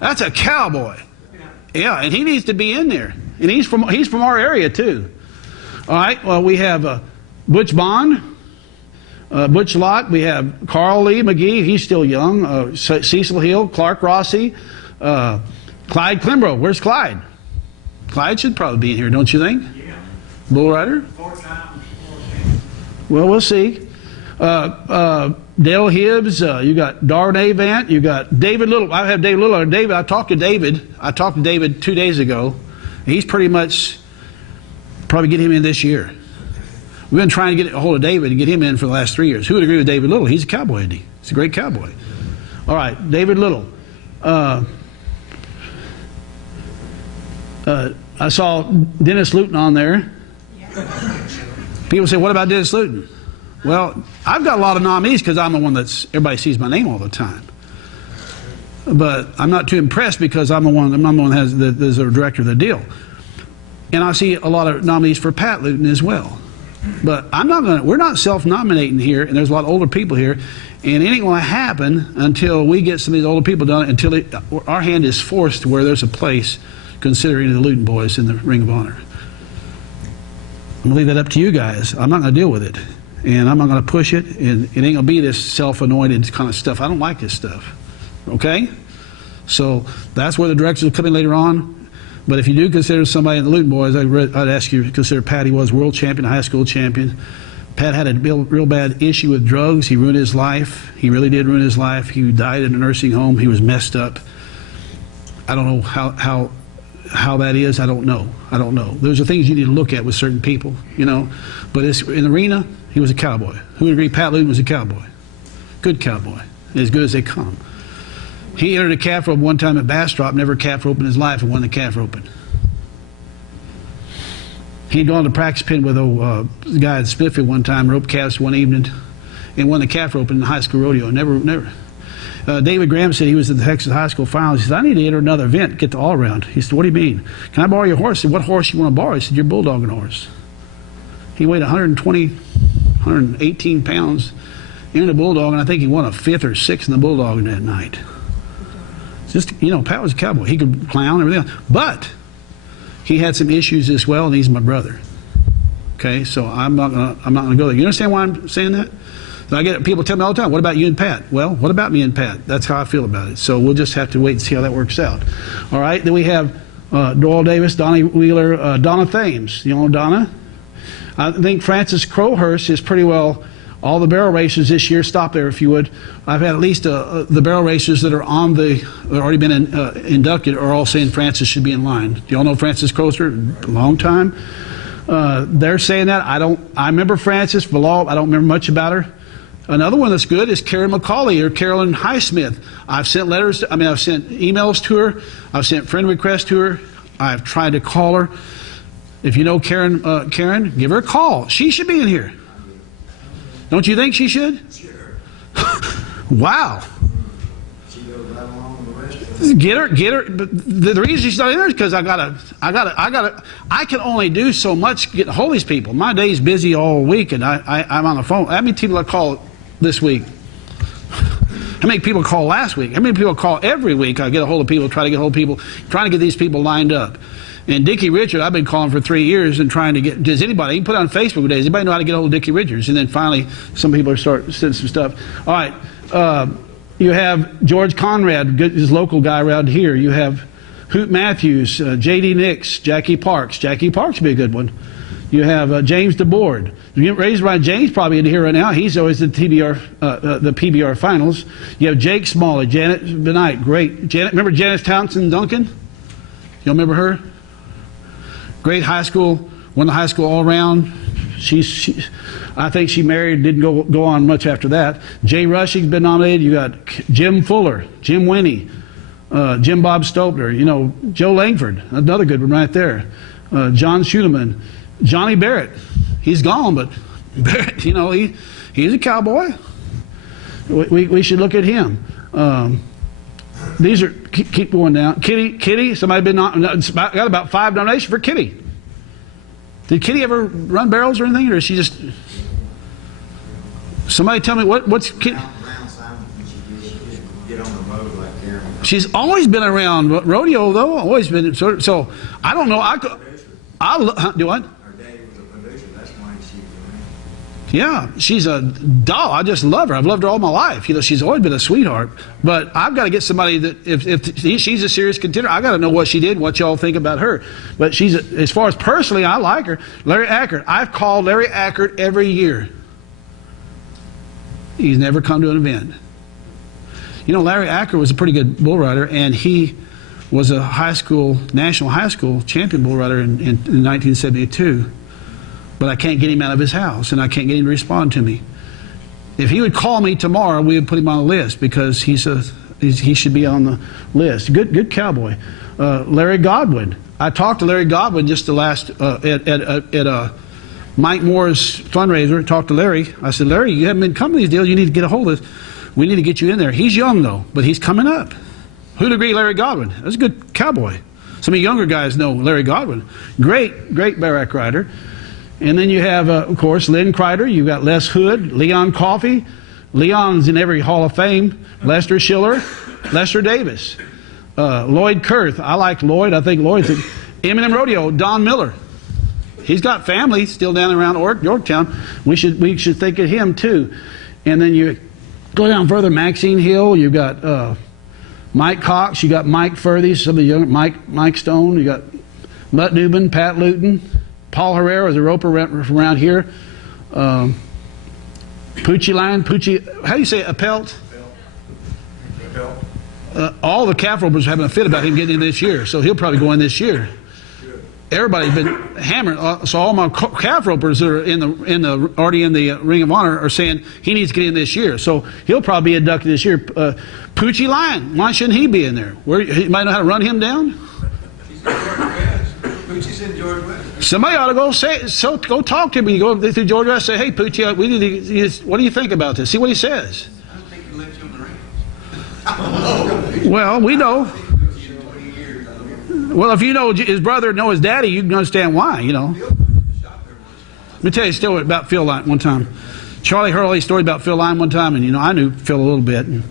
That's a cowboy. Yeah, and he needs to be in there. And he's from our area too. All right. Well, we have Butch Bond. Butch Lott, we have Carl Lee McGee, he's still young, Cecil Hill, Clark Rossi, Clyde Climbrough. Where's Clyde? Clyde should probably be in here, don't you think? Yeah. Bull Rider? 4 times. Well, we'll see. Dale Hibbs, you got Darn Avant, you got David Little. I have David Little. I talked to David 2 days ago. He's pretty much probably get him in this year. We've been trying to get a hold of David and get him in for the last 3 years. Who would agree with David Little? He's a cowboy, isn't he? He's a great cowboy. All right, David Little. I saw Dennis Luton on there. People say, what about Dennis Luton? Well, I've got a lot of nominees because I'm the one everybody sees my name all the time. But I'm not too impressed because I'm the one that's the director of the deal. And I see a lot of nominees for Pat Luton as well. But we're not self-nominating here, and there's a lot of older people here, and it ain't going to happen until we get some of these older people done, until our hand is forced to where there's a place considering the Luton boys in the Ring of Honor. I'm going to leave that up to you guys. I'm not going to deal with it, and I'm not going to push it, and it ain't going to be this self-anointed kind of stuff. I don't like this stuff, okay? So that's where the directors will come in later on. But if you do consider somebody in the Luton boys, I'd ask you to consider Pat. He was world champion, high school champion. Pat had a real bad issue with drugs. He ruined his life. He really did ruin his life. He died in a nursing home. He was messed up. I don't know how that is. I don't know. Those are things you need to look at with certain people, you know. But in the arena, he was a cowboy. Who would agree Pat Luton was a cowboy? Good cowboy. As good as they come. He entered a calf rope one time at Bastrop, never calf rope in his life, and won the calf roping. He'd gone to practice pin with a guy at Smithfield one time, rope calves one evening, and won the calf rope in the high school rodeo. Never. David Graham said he was at the Texas high school finals. He said, I need to enter another event, get the all around. He said, what do you mean? Can I borrow your horse? I said, what horse you want to borrow? He said, your bulldogging horse. He weighed 120, 118 pounds in the bulldog, and I think he won a 5th or 6th in the bulldogging that night. Just, Pat was a cowboy. He could clown and everything else. But he had some issues as well, and he's my brother. Okay, so I'm not gonna go there. You understand why I'm saying that? I get people tell me all the time, what about you and Pat? Well, what about me and Pat? That's how I feel about it. So we'll just have to wait and see how that works out. All right, then we have Doyle Davis, Donnie Wheeler, Donna Thames. You know Donna? I think Francis Crowhurst is pretty well. All the barrel racers this year, stop there if you would. I've had at least the barrel racers that are on that already been inducted are all saying Francis should be in line. Do you all know Francis Croster? A long time. They're saying that. I remember Francis Bilal. I don't remember much about her. Another one that's good is Karen McCauley or Carolyn Highsmith. I've sent I've sent emails to her. I've sent friend requests to her. I've tried to call her. If you know Karen, give her a call. She should be in here. Don't you think she should? Sure. Wow. She goes right along with the rest of them. Get her. But the reason she's not in there is because I can only do so much getting a hold of these people. My day's busy all week, and I'm on the phone. How many people I call this week? How many people call last week? How many people call every week? I get a hold of people, try to get a hold of people, trying to get these people lined up. And Dickie Richard, I've been calling for 3 years and trying to get. Does anybody? You can put it on Facebook today. Does anybody know how to get a hold of Dickie Richards? And then finally, some people are starting to send some stuff. All right, you have George Conrad, his local guy around here. You have Hoot Matthews, J.D. Nix, Jackie Parks. Jackie Parks would be a good one. You have James DeBoard. Raised by James probably in here right now. He's always in the PBR finals. You have Jake Smalley, Janet Benight, great. Remember Janice Townsend Duncan? You remember her? Great high school, won the high school all around. I think she married, didn't go on much after that. Jay Rushing's been nominated. You got Jim Fuller, Jim Winnie, Jim Bob Stolpner, Joe Langford, another good one right there. John Schuleman, Johnny Barrett. He's gone, but Barrett, he's a cowboy. We should look at him. These are, keep going down. Kitty, somebody been got about 5 nominations for Kitty. Did Kitty ever run barrels or anything, or is she just? Somebody tell me what's Kitty? Get on the road like Karen. She's always been around rodeo, though. Always been so. I don't know. Do what? Her daddy was a producer. That's why she was around. Yeah, she's a doll. I just love her. I've loved her all my life. She's always been a sweetheart. But I've got to get somebody that, if she's a serious contender, I got to know what she did, what y'all think about her. But as far as personally, I like her. Larry Ackert. I've called Larry Ackert every year. He's never come to an event. Larry Ackert was a pretty good bull rider, and he was a national high school champion bull rider in 1972. But I can't get him out of his house, and I can't get him to respond to me. If he would call me tomorrow, we would put him on the list because he should be on the list. Good cowboy. Larry Godwin. I talked to Larry Godwin just the last at Mike Moore's fundraiser. Talked to Larry. I said, Larry, you haven't been coming to these deals. You need to get a hold of this. We need to get you in there. He's young though, but he's coming up. Who'd agree, Larry Godwin? That's a good cowboy. Some of you younger guys know Larry Godwin. Great barrack rider. And then you have, of course, Lynn Kreider. You've got Les Hood, Leon Coffey. Leon's in every Hall of Fame. Lester Schiller, Lester Davis, Lloyd Kurth. I like Lloyd. I think Lloyd's at Eminem Rodeo. Don Miller. He's got family still down around Yorktown. We should think of him too. And then you go down further, Maxine Hill. You've got Mike Cox. You got Mike Furthy. Some of the young Mike Stone. You got Mutt Newman, Pat Luton. Paul Herrera is a roper from around here. Poochie Line, how do you say it? A pelt? All the calf ropers are having a fit about him getting in this year, so he'll probably go in this year. Everybody's been hammered, so all my calf ropers that are already in the Ring of Honor are saying he needs to get in this year. So he'll probably be inducted this year. Poochie Line, why shouldn't he be in there? He might know how to run him down. Poochie's in George West. Somebody ought to go talk to him. You go through George West and say, hey, Poochie, we need to, what do you think about this? See what he says. I don't think he let you on the range. Well, we know. Poochie in 20 years. I don't know. Well, if you know his brother, know his daddy, you can understand why, you know. Phil comes to the shop every once in a while. Let me tell you a story about Phil Line one time. Charlie heard all these stories about Phil Line one time, and, you know, I knew Phil a little bit. And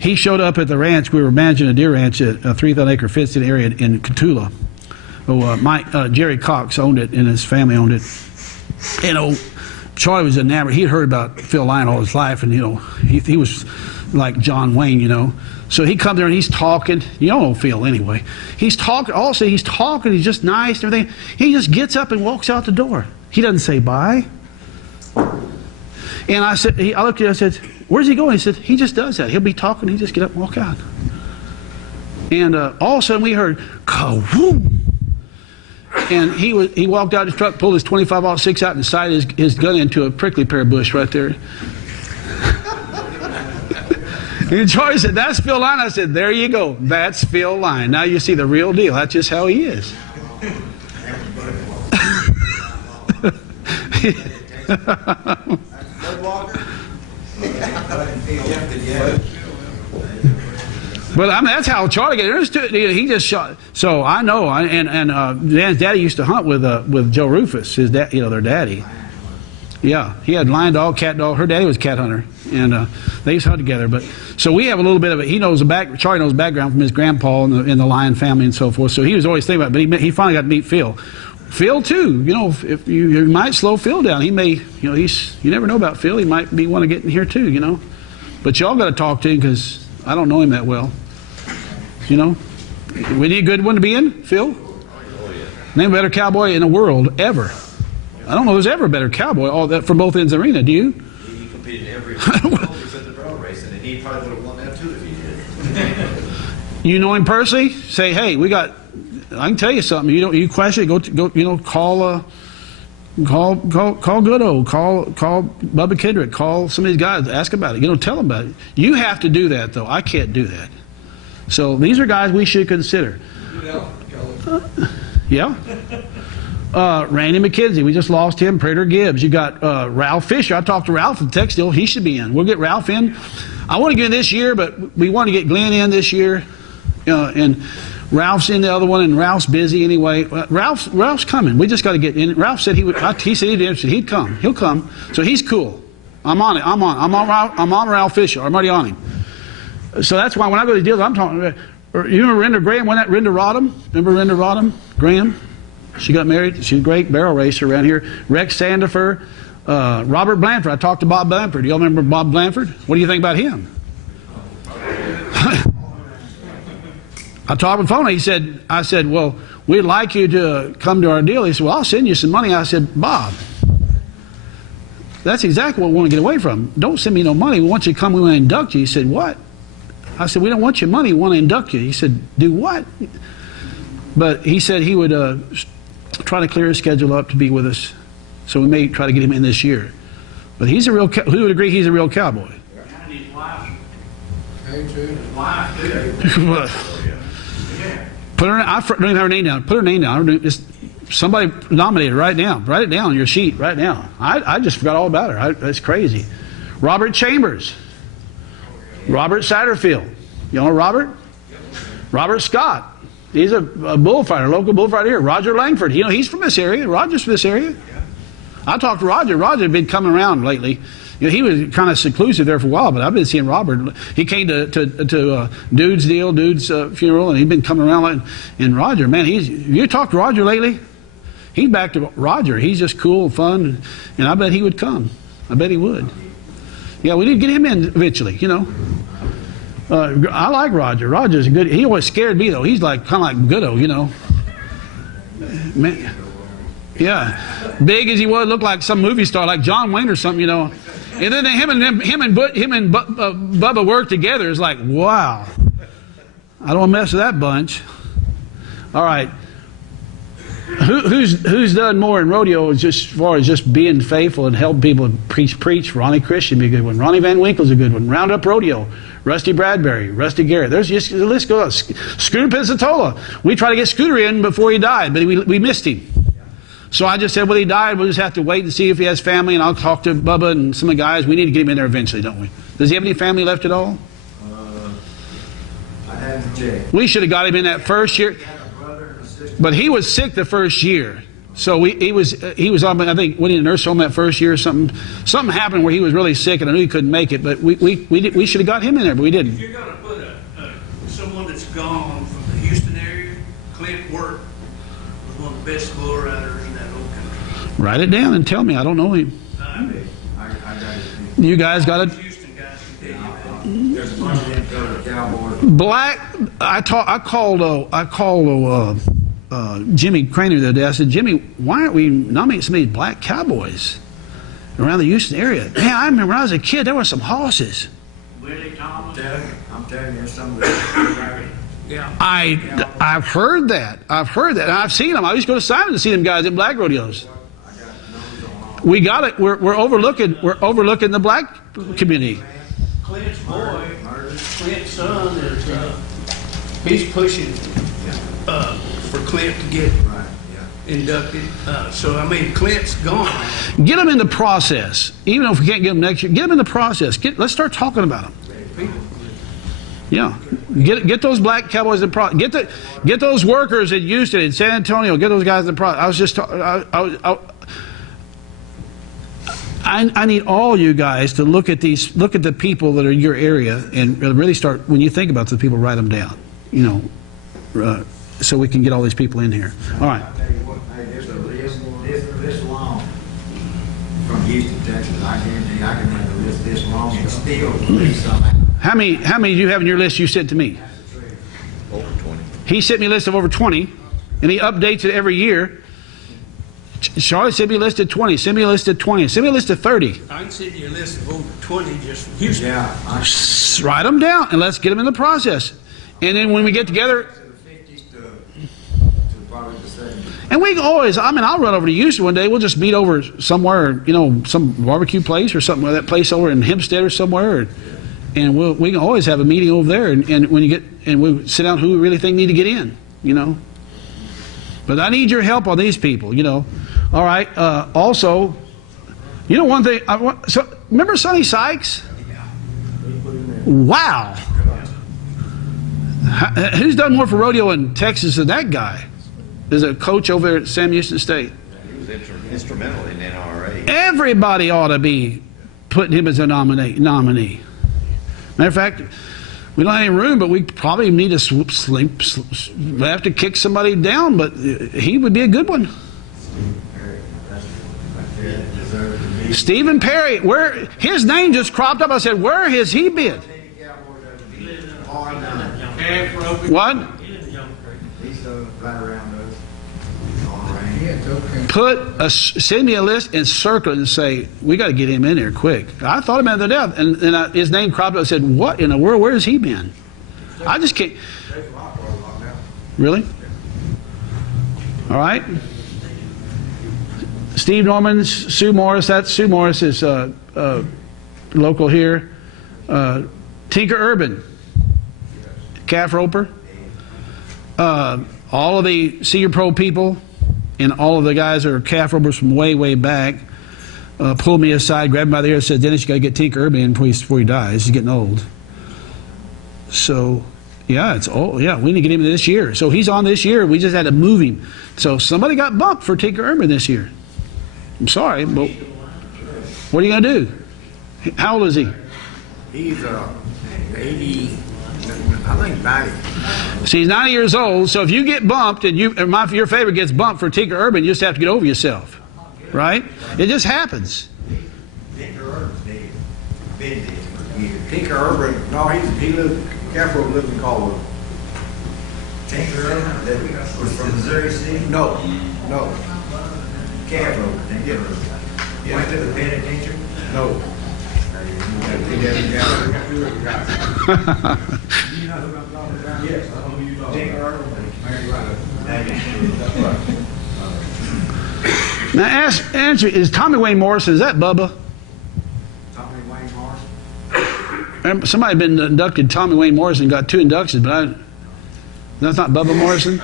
he showed up at the ranch. We were managing a deer ranch at a 3,000-acre fenced-in area in Cotulla. Jerry Cox owned it, and his family owned it. And Charlie was enamored. He'd heard about Phil Lyon all his life, and, you know, he was like John Wayne, you know. So he comes there and he's talking. You don't know Phil anyway. He's talking. Also, he's talking. He's just nice and everything. He just gets up and walks out the door. He doesn't say bye. And I said, I looked at him. I said, "Where's he going?" He said, "He just does that. He'll be talking. He just get up and walk out." And all of a sudden we heard kawoom. And he walked out his truck, pulled his 25-06 out and sighted his gun into a prickly pear bush right there. And Charlie said, "That's Phil Lyon." I said, "There you go. That's Phil Lyon. Now you see the real deal. That's just how he is." But I mean, that's how Charlie got interested. He just shot. So I know, and Dan's daddy used to hunt with Joe Rufus, his dad, you know, their daddy. Yeah, he had lion dog, cat dog. Her daddy was a cat hunter, and they used to hunt together. But so we have a little bit of it. He knows Charlie knows the background from his grandpa in the lion family and so forth. So he was always thinking about it. But he finally got to meet Phil. Phil too. You know, if you might slow Phil down. He may, you know, you never know about Phil. He might be want to get in here too. You know, but y'all got to talk to him because I don't know him that well. You know, we need a good one to be in, Phil. Name a better cowboy in the world ever. I don't know there's ever a better cowboy all that from both ends of the arena. Do you? He competed every except the barrel racing, and he probably would have won that too if he did. You know him personally? Say, hey, we got. I can tell you something. You question it. Go. You know, call Goodo. Call Bubba Kendrick. Call some of these guys. Ask about it. You know, tell them about it. You have to do that though. I can't do that. So these are guys we should consider. Yeah. Randy McKenzie, we just lost him. Prater Gibbs. You got Ralph Fisher. I talked to Ralph in Textile. He should be in. We'll get Ralph in. I want to get in this year, but we want to get Glenn in this year. And Ralph's in the other one, and Ralph's busy anyway. Ralph's coming. We just got to get in. Ralph said he said he'd be interested. He'd come. He'll come. So he's cool. I'm on it. I'm on Ralph Fisher. I'm already on him. So that's why when I go to deals, I'm talking. You remember Renda Graham? When that Renda Rodham? Remember Renda Rodham? Graham? She got married. She's a great barrel racer around here. Rex Sandifer, Robert Blanford. I talked to Bob Blanford. Y'all remember Bob Blanford? What do you think about him? I talked on the phone. I said, well, we'd like you to come to our deal. He said, well, I'll send you some money. I said, Bob, that's exactly what we want to get away from. Don't send me no money. We want you to come. We want to induct you. He said, what? I said, we don't want your money. We want to induct you. He said, do what? But he said he would try to clear his schedule up to be with us. So we may try to get him in this year. But he's a real. Who would agree he's a real cowboy? And his wife. Hey, too. His wife, too. Put her. I don't even have her name down. Put her name down. Just somebody nominate her right now. Write it down on your sheet right now. I just forgot all about her. That's crazy. Robert Chambers. Robert Satterfield. You know Robert? Robert Scott. He's a bullfighter, local bullfighter here. Roger Langford. You know, he's from this area. Roger's from this area. I talked to Roger. Roger had been coming around lately. You know, he was kind of seclusive there for a while, but I've been seeing Robert. He came to Dude's funeral, and he'd been coming around. And Roger, man, you talked to Roger lately? He's back to Roger. He's just cool and fun, and I bet he would come. I bet he would. Yeah, we need to get him in eventually, you know. I like Roger. Roger's good. He always scared me though. He's like kind of like Goodo, you know. Man, yeah, big as he was, looked like some movie star, like John Wayne or something, you know. And then him and Bubba work together. It's like, wow. I don't want to mess with that bunch. All right. Who's done more in rodeo as far as just being faithful and helping people preach? Ronnie Christian be a good one. Ronnie Van Winkle's a good one. Roundup Rodeo. Rusty Bradbury. Rusty Garrett. There's just the list goes on. Scooter Pizzatola. We tried to get Scooter in before he died, but we missed him. So I just said, well, he died. We'll just have to wait and see if he has family, and I'll talk to Bubba and some of the guys. We need to get him in there eventually, don't we? Does he have any family left at all? I haven't checked. We should have got him in that first year. He had a brother and a sister. But he was sick the first year, so he was on, I think, went in a nurse home that first year or something. Something happened where he was really sick, and I knew he couldn't make it. But we should have got him in there, but we If didn't. you're gonna put someone that's gone from the Houston area, Clint Work was one of the best bull riders in that whole country. Write it down and tell me. I don't know him. I got it. You guys got it. Houston guys can tell you that. There's a bunch of them go to Cowboys. Black. I called Jimmy Craner the other day. I said, Jimmy, why aren't we nominating some of these black cowboys around the Houston area? Man, I remember when I was a kid, there were some horses. Willie Thomas. I'm telling you, some of the Yeah. I've heard that. And I've seen them. I used to go to Simon to see them guys at black rodeos. I got numbers on all. We got it. We're overlooking the black community. Clint's boy, Clint's son is, he's pushing, for Clint to get Right, yeah. inducted. So, I mean, Clint's gone. Get them in the process. Even if we can't get them next year, get them in the process. Let's start talking about them. Yeah, get those black cowboys in get those workers in Houston and San Antonio. Get those guys in the I was just I need all you guys to look at the people that are in your area and really start, when you think about the people, write them down. You know, so we can get all these people in here. All right. I tell you what, hey, there's a list this long from Houston, Texas. I guarantee I can make a list this long and still leave some out. How many do you have in your list you sent to me? Over 20. He sent me a list of over 20, and he updates it every year. Charlotte sent me a list of 20. Send me a list of 20. Send me a list of 30. I can send you a list of over 20 just from Houston. Yeah, Write them down, and let's get them in the process. And then when we get together, to the 50s to probably the 70s. and we can always, I'll run over to Houston one day. We'll just meet over somewhere, some barbecue place or something, that place over in Hempstead or somewhere. And we can always have a meeting over there, and when you get, and we'll sit down who we really think need to get in, But I need your help on these people, All right. Also, one thing. Remember Sonny Sykes? Wow. Who's done more for rodeo in Texas than that guy? There's a coach over at Sam Houston State. He was instrumental in NRA. Everybody ought to be putting him as a nominee. Matter of fact, we don't have any room, but we probably need to we have to kick somebody down, but he would be a good one. Stephen Perry, his name just cropped up. I said, where has he been? What? He's right around us. Send me a list and circle it and say, we got to get him in there quick. I thought about it the other day, and his name cropped up. I said, what in the world? Where has he been? I just can't. Really? All right. Steve Norman, Sue Morris. Sue Morris is local here. Tinker Urban, calf roper. All of the senior pro people and all of the guys that are calf ropers from way, way back pulled me aside, grabbed me by the ear, and said, Dennis, you got to get Tinker Urban in before he dies. He's getting old. So, yeah, it's old. Yeah, we need to get him in this year. So he's on this year. We just had to move him. So somebody got bumped for Tinker Urban this year. I'm sorry, but what are you going to do? How old is he? He's 80, I think 90. See, he's 90 years old, so if you get bumped and your favorite gets bumped for Tinker Urban, you just have to get over yourself. Right? It just happens. Tinker Urban's dead. Been dead for years. Tinker Urban, no, he lived, Careful lived in Caldwell. Tinker Urban, that was from Missouri City? No. Careful. You went to the penitentiary? No. Yes, Tinker Urban. That's right. Now answer, is Tommy Wayne Morrison, is that Bubba? Tommy Wayne Morrison. Somebody had been inducted, Tommy Wayne Morrison got 2 inductions, but that's not Bubba Morrison?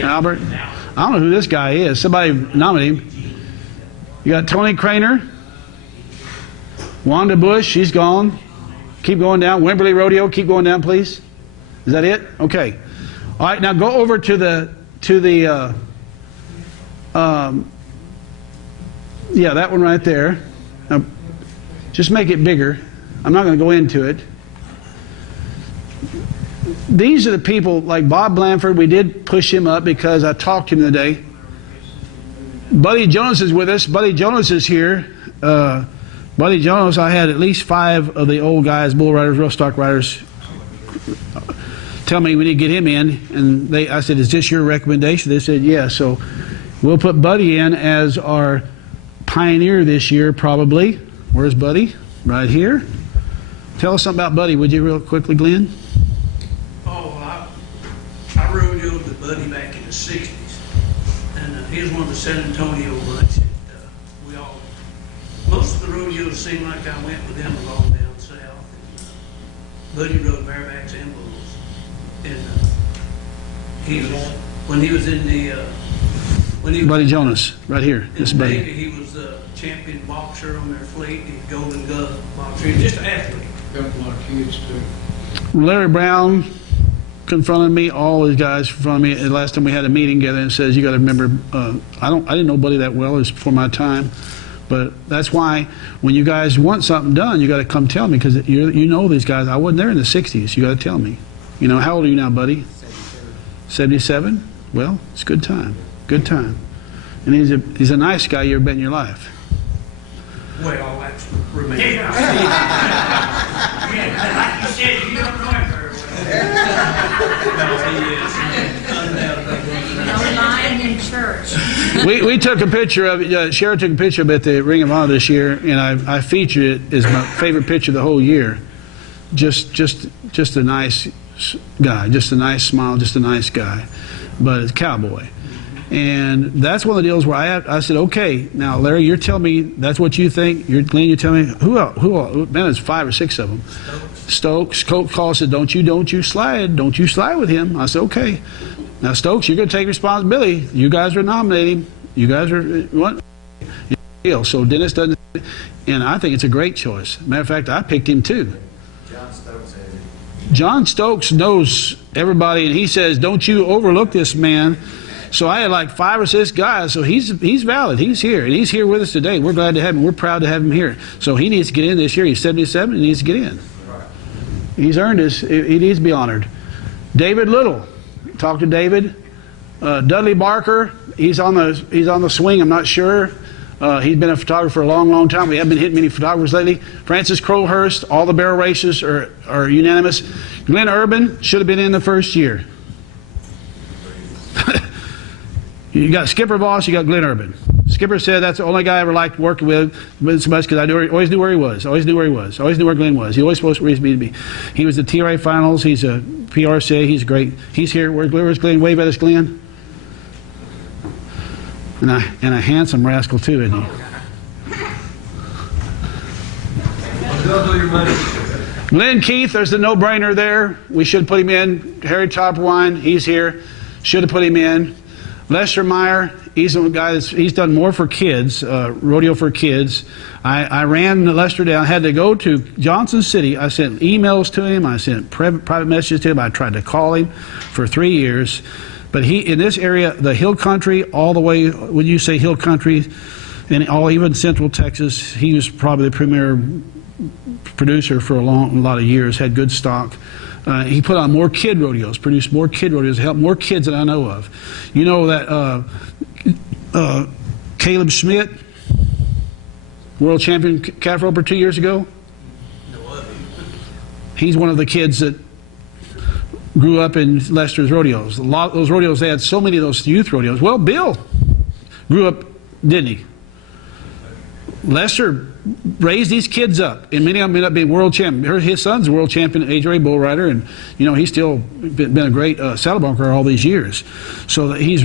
Albert? I don't know who this guy is. Somebody nominate him. You got Tony Craner. Wanda Bush, she's gone. Keep going down. Wimberley Rodeo, keep going down, please. Is that it? Okay. All right, now go over to the yeah, that one right there. Now, just make it bigger. I'm not going to go into it. These are the people like Bob Blanford. We did push him up because I talked to him today. Buddy Jonas is with us. Buddy Jonas is here. Buddy Jonas, I had at least 5 of the old guys, bull riders, rough stock riders, tell me we need to get him in. And I said, is this your recommendation? They said, yeah. So we'll put Buddy in as our pioneer this year, probably. Where's Buddy? Right here. Tell us something about Buddy, would you, real quickly, Glenn? Oh, I rodeoed with Buddy back in the 60s. And he was one of the San Antonio bunch. Most of the rodeos seemed like I went with them along down south. Buddy rode barebacks and bulls. And he was, when he was in the, when he was Buddy Jonas, right here. in This the Buddy. Navy, he was the champion boxer on their fleet. He was Golden Glove boxer. He was just an athlete. Got a lot of kids too. Larry Brown confronted me, all these guys confronted me. The last time we had a meeting together and says, you got to remember, I didn't know Buddy that well. It was before my time. But that's why when you guys want something done, you got to come tell me, because you know these guys. I wasn't there in the 60s. You got to tell me. You know, how old are you now, buddy? 77. Well, it's a good time. Good time. And he's a nice guy you ever met in your life. Well, that's remains. Like you said, you don't know him very well. No, he is. Undoubtedly. No lying in church. We took a picture of it. Sharon took a picture of it at the Ring of Honor this year, and I featured it as my favorite picture of the whole year. Just a nice guy, just a nice smile, just a nice guy, but it's a cowboy. And that's one of the deals where I said, okay, now Larry, you're telling me that's what you think. Glenn, you're telling me who else? Man, there's 5 or 6 of them. Stokes called, said, don't you slide with him. I said, okay. Now Stokes, you're going to take responsibility. You guys are nominating. You guys are what? So Dennis doesn't, and I think it's a great choice. Matter of fact, I picked him too. John Stokes knows everybody, and he says, don't you overlook this man. So I had like 5 or 6 guys, so he's valid. He's here, and he's here with us today. We're glad to have him. We're proud to have him here. So he needs to get in this year. He's 77, and he needs to get in. He's earned his, he needs to be honored. David Little, talk to David. Dudley Barker, he's on the swing, I'm not sure. He's been a photographer for a long, long time. We haven't been hitting many photographers lately. Francis Crowhurst, all the barrel races are unanimous. Glenn Urban should have been in the first year. You got Skipper Voss, you got Glenn Urban. Skipper said that's the only guy I ever liked working with so much because I always knew where he was. Always knew where he was. Always knew where Glenn was. He always supposed to be to me. He was the TRA finals. He's a PRCA. He's great. He's here. Where's Glenn? Wave at us, Glenn. And a handsome rascal too, isn't he? Glenn Keith, there's the no-brainer there. We should put him in. Harry Topperwine, he's here. Should have put him in. Lester Meyer, he's a guy he's done more for kids, rodeo for kids. I ran Lester down, had to go to Johnson City. I sent emails to him. I sent private messages to him. I tried to call him for 3 years. But he, in this area, the hill country, all the way, when you say hill country, and even central Texas, he was probably the premier producer for a lot of years, had good stock. He put on more kid rodeos, produced more kid rodeos, helped more kids than I know of. You know that Caleb Schmidt, world champion calf roper 2 years ago? He's one of the kids that grew up in Lester's rodeos. A lot of those rodeos, they had so many of those youth rodeos. Well, Bill grew up, didn't he? Lester raised these kids up, and many of them ended up being world champion. His son's a world champion age grade bull rider, and he's still been a great saddle bunker all these years. So that he's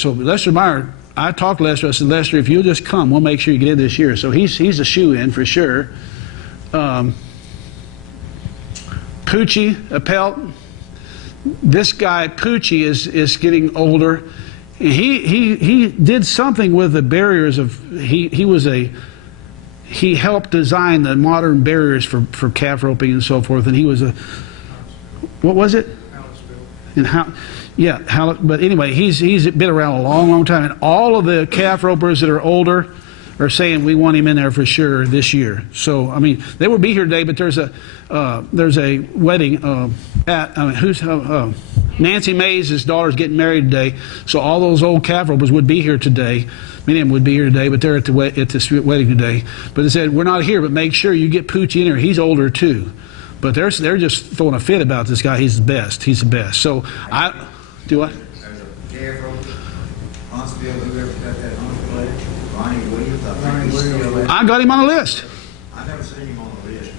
so Lester Meyer. I talked to Lester. I said, Lester, if you'll just come, we'll make sure you get in this year. So he's a shoe in for sure. Poochie, a pelt. This guy Poochie is getting older. He did something with the barriers of he helped design the modern barriers for calf roping and so forth, and he was what was it? But anyway, he's been around a long time, and all of the calf ropers that are older are saying we want him in there for sure this year. So I mean, they will be here today, but there's a wedding Nancy Mays' daughter's getting married today, so all those old calf ropers would be here today. Many of them would be here today, but they're at this wedding today. But they said, we're not here, but make sure you get Poochie in there. He's older too. But they're just throwing a fit about this guy. He's the best. He's the best. So do what? There's a calf roper, Huntsville, whoever got that Huntsville, Ronnie Williams, I think he's still there. I got him on the list. I've never seen him on the list.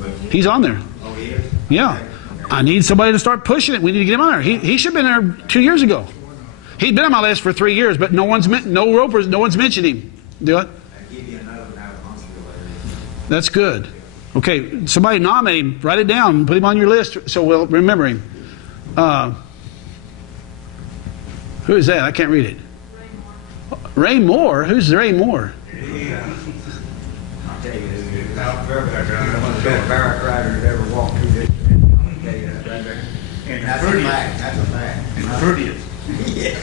But, He's on there. oh, he is? Yeah. Okay. I need somebody to start pushing it. We need to get him on there. He should have been there 2 years ago. He'd been on my list for 3 years, but no one's mentioned him. Do it. I'll give you another one out of Huntsville area. That's good. Okay, somebody nominate him. Write it down. Put him on your list so we'll remember him. Who is that? I can't read it. Ray Moore? Who's Ray Moore? I'll tell you, it's one of the best barrack riders that ever walked through this. I'll tell you that right there. And That's a fact. That's a fact. And the prettiest. Yeah.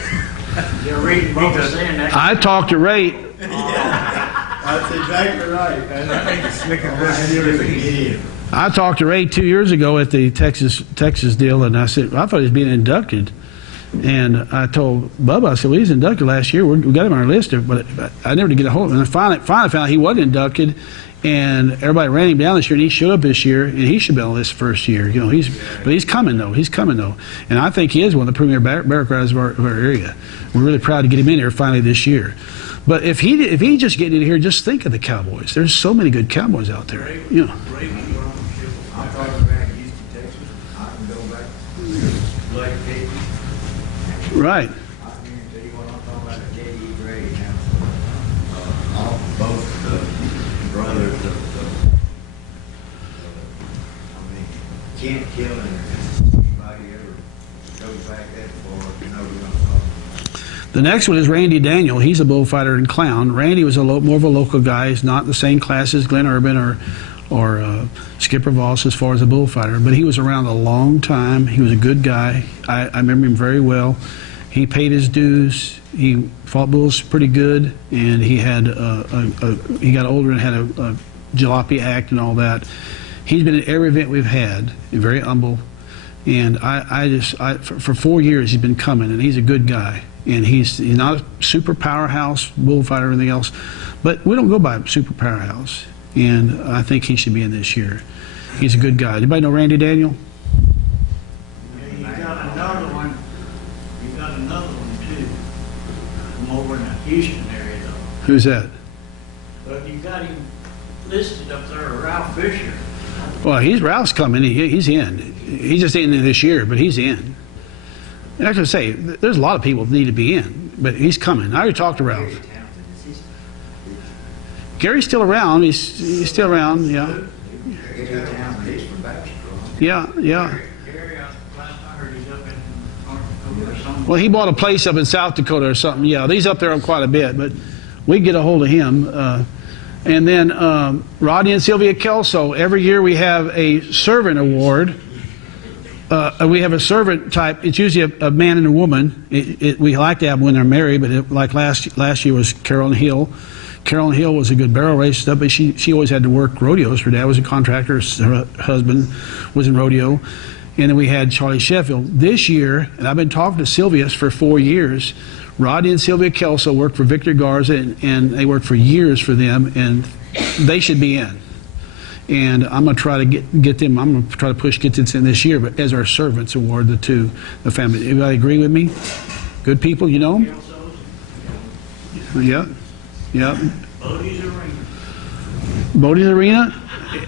You're reading books saying that. I talked to Ray. That's exactly right. I think it's slicker than I talked to Ray 2 years ago at the Texas deal, and I said I thought he was being inducted. And I told Bubba, I said, well, he's inducted last year. We got him on our list, but I never did get a hold of him. And I finally found out he wasn't inducted, and everybody ran him down this year, and he showed up this year, and he should be on this first year. But he's coming though. He's coming though, and I think he is one of the premier barrack riders of our area. We're really proud to get him in here finally this year. But if he just getting in here, just think of the Cowboys. There's so many good Cowboys out there. I'm talking about Houston, Texas. I can go back to Lake Texas. Right. I guarantee you what I'm talking about, a J.E. Gray now. All both the brothers of Kent Killing, anybody ever goes back that far, you know what I'm talking about. The next one is Randy Daniel. He's a bullfighter and clown. Randy was more of a local guy. He's not the same class as Glenn Urban or Skipper Voss as far as a bullfighter, but he was around a long time. He was a good guy. I remember him very well. He paid his dues. He fought bulls pretty good, and he had he got older and had a jalopy act and all that. He's been at every event we've had, and very humble. And for 4 years he's been coming, and he's a good guy. And he's not a super powerhouse bullfighter or anything else, but we don't go by super powerhouse. And I think he should be in this year. He's a good guy. Anybody know Randy Daniel? You got another one. You got another one too. From over in the Houston area though. Who's that? But you got him listed up there, Ralph Fisher. Well, Ralph's coming. He's in. He just ain't in this year, but he's in. And I can say, there's a lot of people that need to be in, but he's coming. I already talked to Ralph. Gary's still around. He's still around. Yeah. Yeah. Gary, last I heard he's up in North Dakota or somewhere. Well, he bought a place up in South Dakota or something. Yeah, he's up there quite a bit, but we can get a hold of him. And then Rodney and Sylvia Kelso. Every year we have a servant award. We have a servant type. It's usually a man and a woman. We like to have when they're married, but like last year was Carolyn Hill. Carolyn Hill was a good barrel race stuff, but she always had to work rodeos. Her dad was a contractor. Her husband was in rodeo. And then we had Charlie Sheffield. This year, and I've been talking to Sylvia's for 4 years, Rodney and Sylvia Kelso worked for Victor Garza, and they worked for years for them, and they should be in. And I'm going to try to get them. I'm going to try to get this in this year, but as our servants award, the family. Everybody agree with me? Good people, you know them? Yeah. Yeah. Bodie's a ringer. Bodie's Arena,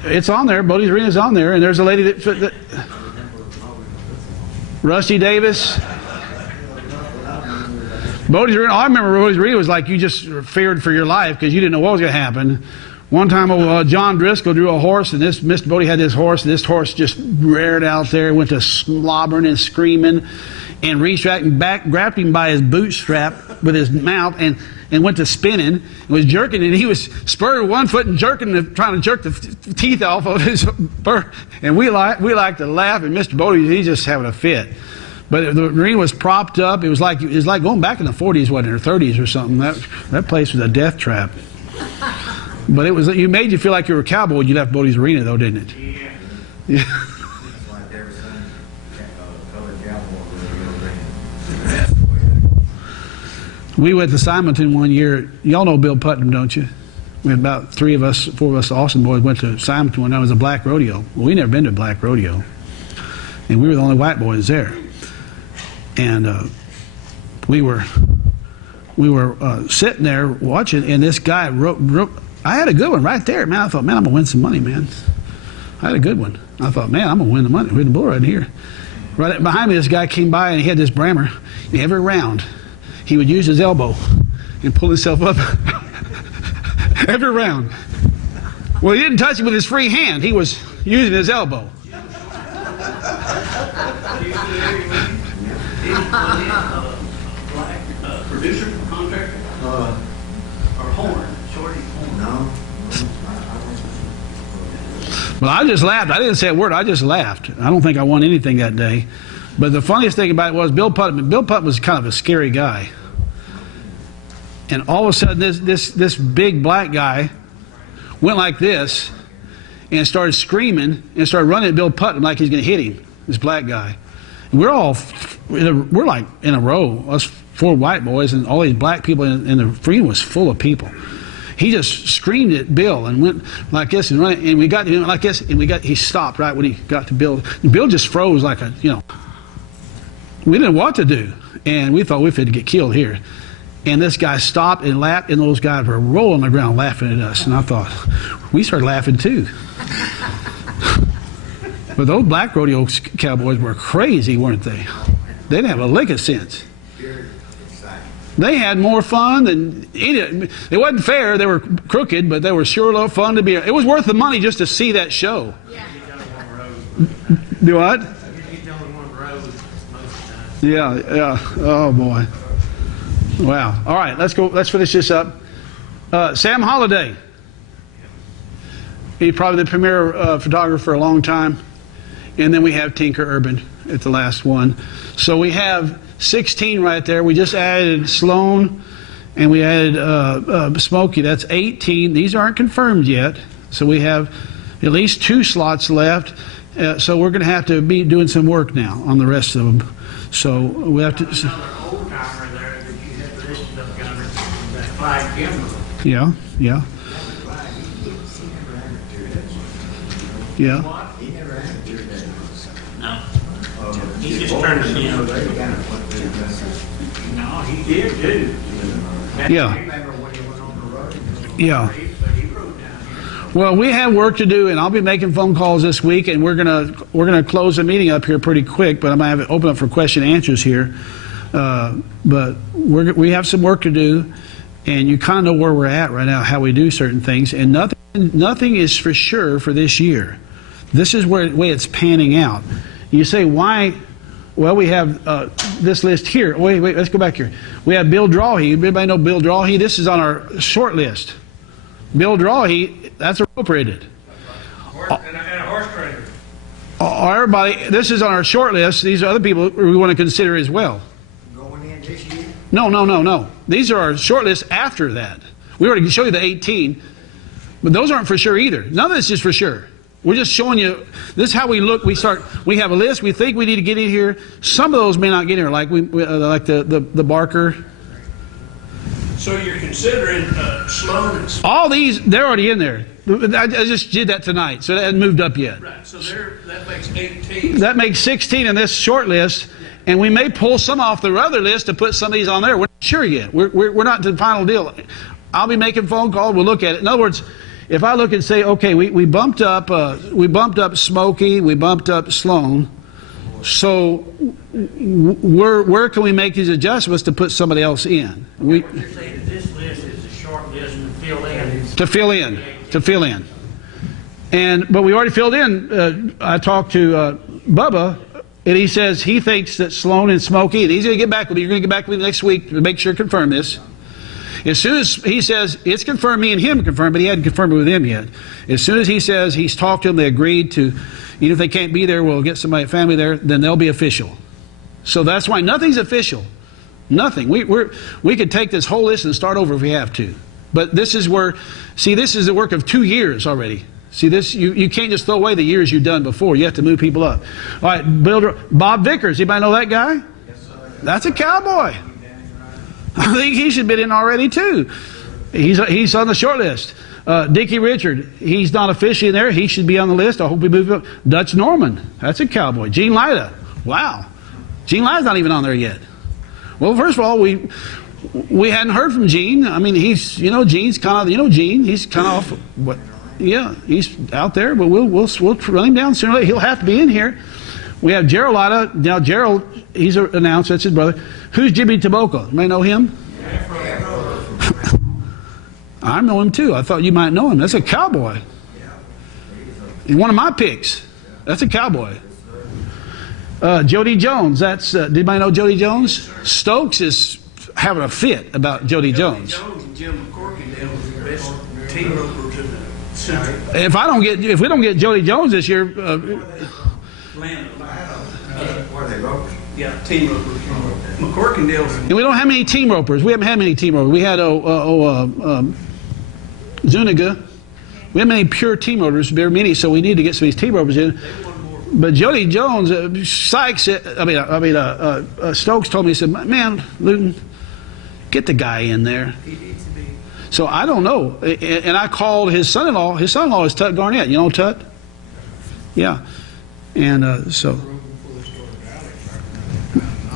it's on there. Bodie's Arena's on there, and there's a lady that Rusty Davis. Bodie's Arena. I remember Bodie's Arena was like you just feared for your life because you didn't know what was going to happen. One time, John Driscoll drew a horse, and this Mr. Bodie had this horse, and this horse just reared out there, went to slobbering and screaming, and reached out and back, grabbed him by his bootstrap with his mouth, and went to spinning, and was jerking, and he was spurring one foot and jerking, trying to jerk the teeth off of his fur. And we like to laugh, and Mr. Bodie, he's just having a fit. But the arena was propped up. It was like going back in the 40s, wasn't it, or 30s or something. That place was a death trap. But it made you feel like you were a cowboy when you left Bodie's Arena, though, didn't it? Yeah. It's like every Sunday, colored cowboy rodeo ring. We went to Simonton one year. Y'all know Bill Putnam, don't you? We had about 4 of us Austin boys went to Simonton when there was a black rodeo. Well, we never been to a black rodeo. And we were the only white boys there. And we were sitting there watching, and this guy wrote. I had a good one right there, man. I thought, man, I'm gonna win some money, man. I had a good one. I thought, man, I'm gonna win the money, win the bull right here. Right behind me, this guy came by, and he had this brammer. And every round, he would use his elbow and pull himself up. Every round. Well, he didn't touch him with his free hand. He was using his elbow. Producer, contractor, or horn, shorty horn. No. Well, I just laughed. I didn't say a word. I just laughed. I don't think I won anything that day. But the funniest thing about it was Bill Putnam. Bill Putnam was kind of a scary guy. And all of a sudden, this big black guy went like this and started screaming and started running at Bill Putnam like he's going to hit him, this black guy. And we're like in a row, us 4 white boys, and all these black people, and the arena was full of people. He just screamed at Bill and went like this and running, and we got to him like this, and he stopped right when he got to Bill. And Bill just froze like we didn't know what to do, and we thought we'd get killed here. And this guy stopped and laughed, and those guys were rolling on the ground laughing at us. And I thought, we started laughing too. But those black rodeo cowboys were crazy, weren't they? They didn't have a lick of sense. They had more fun than any. It wasn't fair. They were crooked, but they were sure a lot of fun to be. It was worth the money just to see that show. Yeah. Do what? He's the only one road most of Yeah, yeah. Oh boy. Wow. All right, let's go. Let's finish this up. Sam Holliday. He's probably the premier photographer for a long time. And then we have Tinker Urban at the last one. So we have 16 right there. We just added Sloan, and we added Smokey. That's 18. These aren't confirmed yet. So we have at least 2 slots left. So we're going to have to be doing some work now on the rest of them. So we have to. Another old timer there that you had listed up yonder, that Clyde Kimber. Yeah, yeah, yeah. He never had a deer day. No. He just turned it in. No, he did too. Yeah. I remember when he went on the road. Yeah. But he rode down here. Well, we have work to do, and I'll be making phone calls this week, and we're gonna close the meeting up here pretty quick. But I'm gonna have it open up for question and answers here. But we have some work to do, and you kind of know where we're at right now, how we do certain things, and nothing is for sure for this year. This is the way it's panning out. You say, why? Well, we have this list here. Wait, let's go back here. We have Bill Drawhe. Everybody know Bill Drawhe? This is on our short list. Bill Drawhe, that's appropriated. And a horse trader. Everybody, this is on our short list. These are other people we want to consider as well. Going in this year? No. These are our short list after that. We already showed you the 18, but those aren't for sure either. None of this is for sure. We're just showing you, this is how we look. We have a list. We think we need to get in here. Some of those may not get in here, like like the Barker. So you're considering Sloan and All these, they're already in there. I just did that tonight, so that hasn't moved up yet. right, so that makes 18. That makes 16 in this short list, and we may pull some off the other list to put some of these on there. We're not sure yet. We're not to the final deal. I'll be making phone calls. We'll look at it. In other words, if I look and say, okay, we bumped up Smokey, we bumped up Sloan, so where can we make these adjustments to put somebody else in? What you're saying is this list is a short list to fill in. To fill in. But we already filled in. I talked to Bubba, and he says he thinks that Sloan and Smokey, and he's going to get back with me. You're going to get back with me next week to make sure confirm this. As soon as he says it's confirmed, me and him confirmed, but he hadn't confirmed it with him yet. As soon as he says he's talked to them, they agreed to, even if they can't be there, we'll get somebody, family there, then they'll be official. So that's why nothing's official. Nothing. We could take this whole list and start over if we have to. But this is where, see, this is the work of 2 years already. See, this you can't just throw away the years you've done before. You have to move people up. All right, Bob Vickers. Anybody know that guy? Yes, sir. That's a cowboy. I think he should have been in already too. He's on the short list. Dickie Richard, he's not officially in there. He should be on the list. I hope we move him up. Dutch Norman, that's a cowboy. Gene Lida, wow. Gene Lida's not even on there yet. Well, first of all, we hadn't heard from Gene. I mean, Gene's kind of, Gene, he's kind of off. What? Yeah, he's out there, but we'll run him down sooner or later. He'll have to be in here. We have Gerald Lida. Now, Gerald, he's announced, that's his brother. Who's Jimmy Taboco? You may know him? I know him too. I thought you might know him. That's a cowboy. He's one of my picks. That's a cowboy. Jody Jones. That's did anybody know Jody Jones? Stokes is having a fit about Jody Jones. Jones and Jim McCorkindale was the best team ropers in the century. If we don't get Jody Jones this year, Where they ropers? Yeah, team ropers. McCorkindale's and we don't have many team ropers. We haven't had many team ropers. We had Zuniga. We have many pure team ropers, very many, so we need to get some of these team ropers in. But Jody Jones, Sykes, Stokes told me, he said, man, Luton, get the guy in there. he needs to be. So I don't know. And I called his son-in-law. His son-in-law is Tut Garnett. You know Tut? Yeah. And so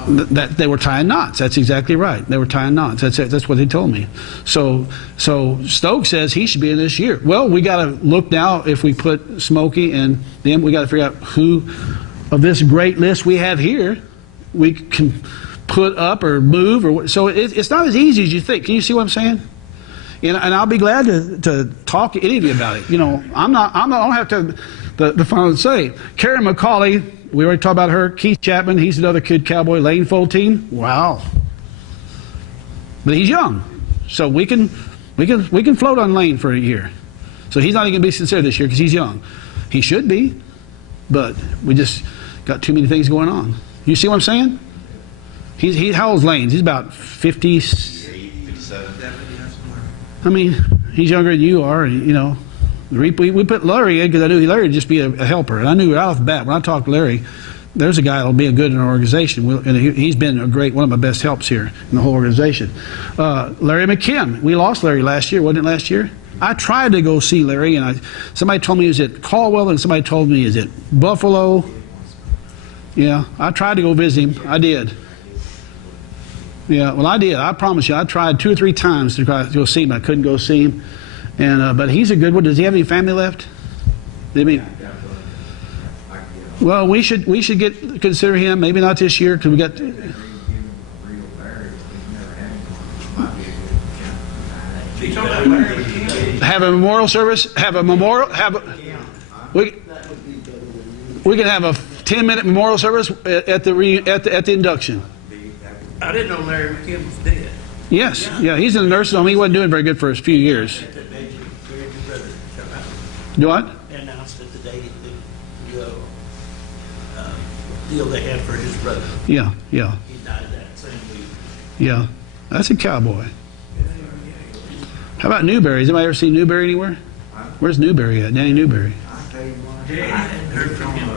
that they were tying knots. That's exactly right. They were tying knots. That's what they told me. So Stokes says he should be in this year. Well, we got to look now. If we put Smokey and them, we got to figure out who of this great list we have here we can put up or move or so. It's not as easy as you think. Can you see what I'm saying? And I'll be glad to talk to any of you about it. I don't have to the final say. Karen McCauley, we already talked about her. Keith Chapman, he's another kid cowboy. Lane full team. Wow. But he's young, so we can float on Lane for a year. So he's not even going to be sincere this year because he's young. He should be, but we just got too many things going on. You see what I'm saying? He's how old's Lane? He's about 50. 57. I mean, he's younger than you are. We put Larry in because I knew Larry would just be a helper. And I knew right off the bat, when I talked to Larry, there's a guy that'll be good in our organization. And he's been one of my best helps here in the whole organization. Larry McKim. We lost Larry last year, wasn't it last year? I tried to go see Larry, and somebody told me he was at Caldwell, and somebody told me he was at Buffalo. Yeah, I tried to go visit him. I did. Yeah, well, I did. I promise you, I tried 2 or 3 times to go see him. I couldn't go see him. And but he's a good one. Does he have any family left? Well, we should consider him. Maybe not this year because we got. Have a memorial service. We can have a 10-minute memorial service at the induction. I didn't know Larry McKim was dead. Yes, yeah, he's in the nursing home. He wasn't doing very good for a few years. Do what? Announced at the day the deal they had for his brother. Yeah. He died that same week. Yeah, that's a cowboy. How about Newberry? Has anybody ever seen Newberry anywhere? Where's Newberry at? Danny Newberry. I hadn't heard from him.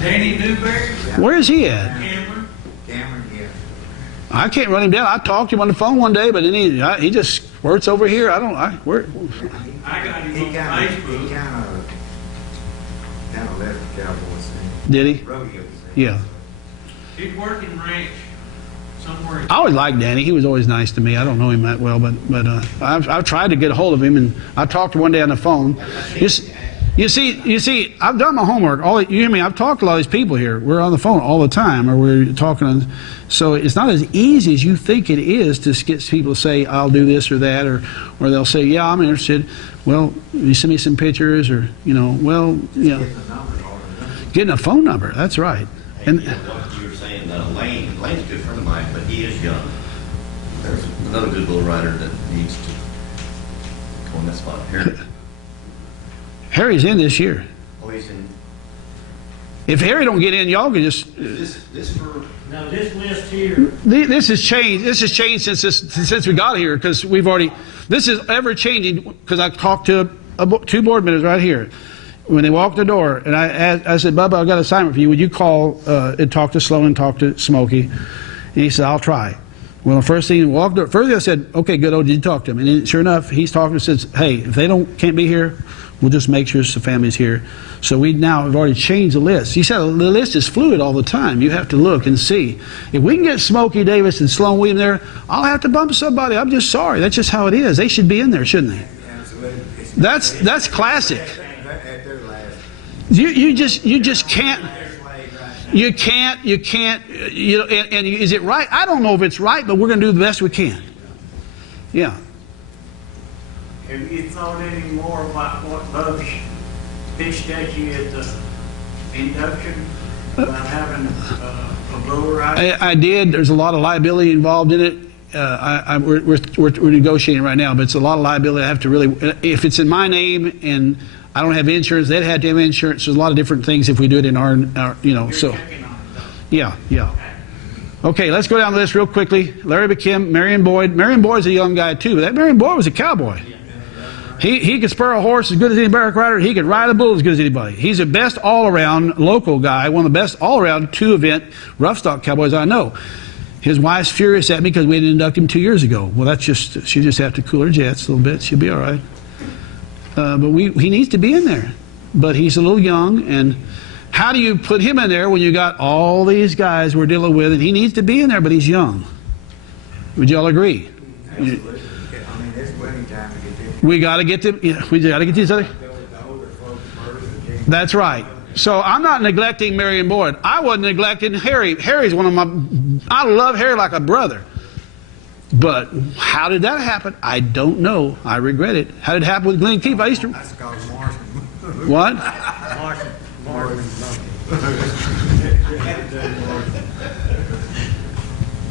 Danny Newberry? Where is he at? Cameron? Cameron, yeah. I can't run him down. I talked to him on the phone one day, but then he just squirts over here. I got him on Facebook. He kind of left the Cowboys thing. Did he? Rodeo thing. Yeah. He's working ranch somewhere. I always liked Danny. He was always nice to me. I don't know him that well, but I've tried to get a hold of him, and I talked to him one day on the phone. You see, I've done my homework. You hear me? I've talked to a lot of these people here. We're on the phone all the time, or we're talking. So it's not as easy as you think it is to get people to say, "I'll do this or that," or they'll say, "Yeah, I'm interested." Well, you send me some pictures, or getting a phone number. That's right. And what you were saying, Lane's a good friend of mine, but he is young. There's another good bull rider that needs to go in that spot. Harry's in this year. Oh, he's in. If Harry don't get in, y'all can just. This for. Now, this list here, This has changed. This has changed since we got here, because we've already. This is ever changing, because I talked to two board members right here when they walked the door, and I said, "Bubba, I've got an assignment for you. Would you call and talk to Sloan and talk to Smokey?" And he said, "I'll try." Well, the first thing he walked up, first I said, "Okay, good. Oh, did you talk to him?" And then, sure enough, he's talking and says, "Hey, if they can't be here, we'll just make sure the family's here." So we now have already changed the list. He said the list is fluid all the time. You have to look and see. If we can get Smokey Davis and Sloan Williams there, I'll have to bump somebody. I'm just sorry. That's just how it is. They should be in there, shouldn't they? That's classic. At their last. You just can't. You can't. And is it right? I don't know if it's right, but we're going to do the best we can. Yeah. have you thought any more about what Bub's pitched at you at the induction about having a blower rider? I did. There's a lot of liability involved in it. We're negotiating right now, but it's a lot of liability. I have to really, if it's in my name and I don't have insurance, they'd have to have insurance. There's a lot of different things if we do it in our You're so. checking on it, though. Yeah. Okay, let's go down the list real quickly. Larry McKim, Marion Boyd. Marion Boyd's a young guy too, but that Marion Boyd was a cowboy. He could spur a horse as good as any barrack rider. He could ride a bull as good as anybody. He's the best all-around local guy, one of the best all-around two-event rough stock cowboys I know. His wife's furious at me because we didn't induct him 2 years ago. Well, she just have to cool her jets a little bit. She'll be all right. But he needs to be in there. But he's a little young, and how do you put him in there when you got all these guys we're dealing with, and he needs to be in there, but he's young? Would you all agree? Absolutely. I mean, it's winning time to get them. We got to get them. Yeah, we got to get these other. The older folks first and then- That's right. So I'm not neglecting Marion Boyd. I wasn't neglecting Harry. Harry's one of my. I love Harry like a brother. But how did that happen? I don't know. I regret it. How did it happen with Glenn Keefe? I used to. That's called Marshall. What?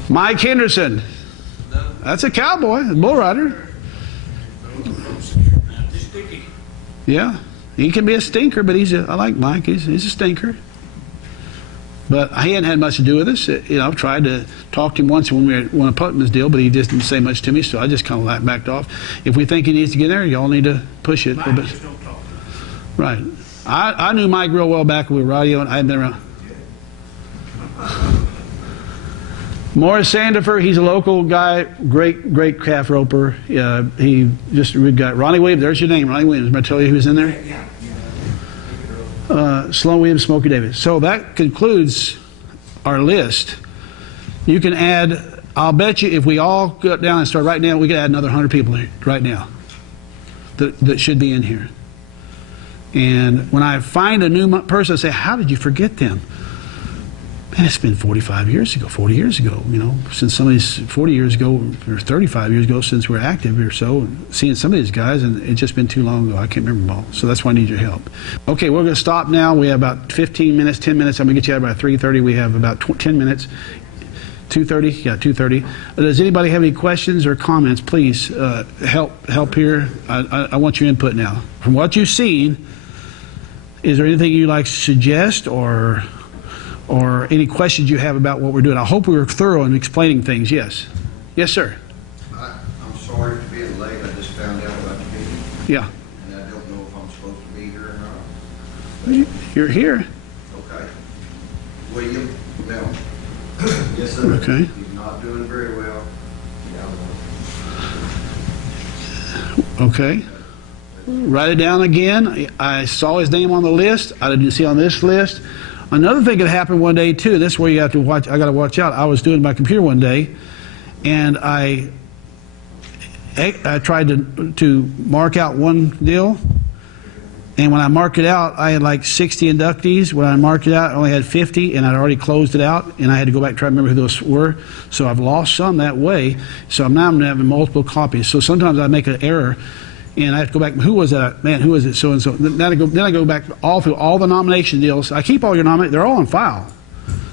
Mike Henderson. That's a cowboy, a bull rider. Yeah, he can be a stinker, but I like Mike. He's a stinker. But he hadn't had much to do with us. I've tried to talk to him once when we won a Putnam's deal, but he just didn't say much to me, so I just kind of backed off. If we think he needs to get there, y'all need to push it a little bit. Right. I knew Mike real well back when we were Rodeo, and I had been around. Morris Sandifer, he's a local guy, great calf roper. He just a good guy. Ronnie Williams, there's your name, Ronnie Williams. Am I tell you who's in there? Sloan Williams, Smokey Davis. So that concludes our list. You can add, I'll bet you if we all go down and start right now, we could add another 100 people here, right now that should be in here. And when I find a new person, I say, how did you forget them? Man, it's been 45 years ago, 40 years ago, since somebody's 40 years ago or 35 years ago since we're active or so, seeing some of these guys, and it's just been too long ago. I can't remember them all. So that's why I need your help. Okay, we're going to stop now. We have about 15 minutes, 10 minutes. I'm going to get you out by 3:30. We have about 10 minutes. 2:30? Yeah, 2:30. Does anybody have any questions or comments? Please help here. I want your input now. From what you've seen, is there anything you'd like to suggest or any questions you have about what we're doing? I hope we were thorough in explaining things. Yes. Yes, sir. I'm sorry for being late. I just found out about the meeting, Yeah. and I don't know if I'm supposed to be here or not. You're here. Okay. William, Mel. Yes, sir. Okay. He's not doing very well. Okay. Write it down again. I saw his name on the list. I didn't see on this list. Another thing that happened one day too. This is where you have to watch. I got to watch out. I was doing my computer one day, and I tried to mark out one deal, and when I marked it out, I had like 60 inductees. When I marked it out, I only had 50, and I'd already closed it out, and I had to go back and try to remember who those were. So I've lost some that way. So now I'm having multiple copies. So sometimes I make an error, and I have to go back. Who was that? Man, who was it? So and so. Then I go back all through all the nomination deals. I keep all your nominations. They're all on file.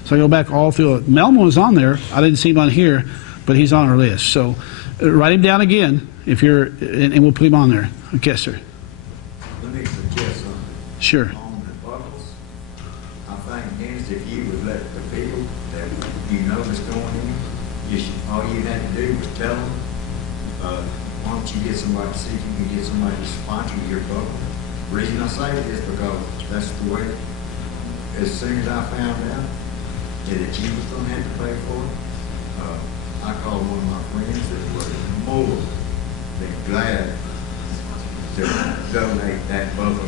So I go back all through it. Melman was on there. I didn't see him on here, but he's on our list. So write him down again if you're, and we'll put him on there. Okay, sir. Let me suggest something. Sure. On the buckles, I think, Dennis, if you would let the people that you know is going in, all you had to do was tell them, why don't you get somebody to see if you can get somebody to sponsor your buckle. The reason I say it is because that's the way, as soon as I found out that you was gonna have to pay for it, I called one of my friends that was more than glad to donate that buckle.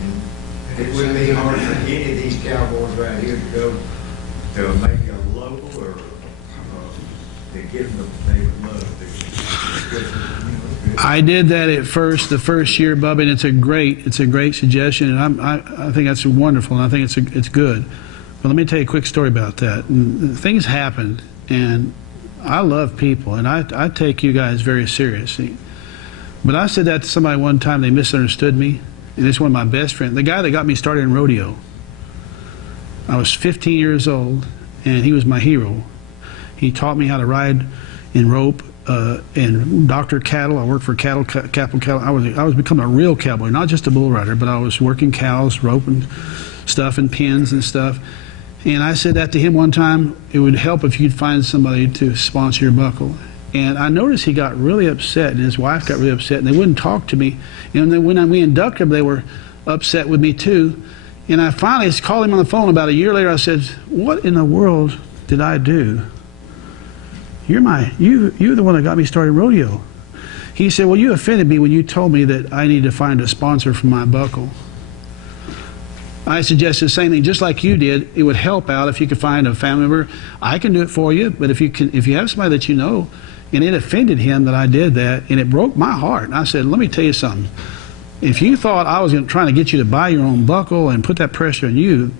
And it wouldn't be hard for any of these cowboys right here to go to maybe a local or to give them, they would love to. I did that at first, the first year, Bubba, and it's a great suggestion, and I think that's wonderful, and I think it's good. But let me tell you a quick story about that. And things happened, and I love people, and I take you guys very seriously. But I said that to somebody one time, they misunderstood me, and it's one of my best friends, the guy that got me started in rodeo. I was 15 years old, and he was my hero. He taught me how to ride in rope and doctor cattle. I worked for capital cattle. I was becoming a real cowboy, not just a bull rider, but I was working cows, roping stuff and pins and stuff. And I said that to him one time, it would help if you'd find somebody to sponsor your buckle. And I noticed he got really upset, and his wife got really upset, and they wouldn't talk to me. And then when we inducted them, they were upset with me too. And I finally called him on the phone about a year later. I said, what in the world did I do? You're the one that got me started rodeo. He said, well, you offended me when you told me that I need to find a sponsor for my buckle. I suggested the same thing, just like you did. It would help out if you could find a family member. I can do it for you, but if you have somebody that you know, and it offended him that I did that, and it broke my heart. And I said, let me tell you something. If you thought I was trying to get you to buy your own buckle and put that pressure on you,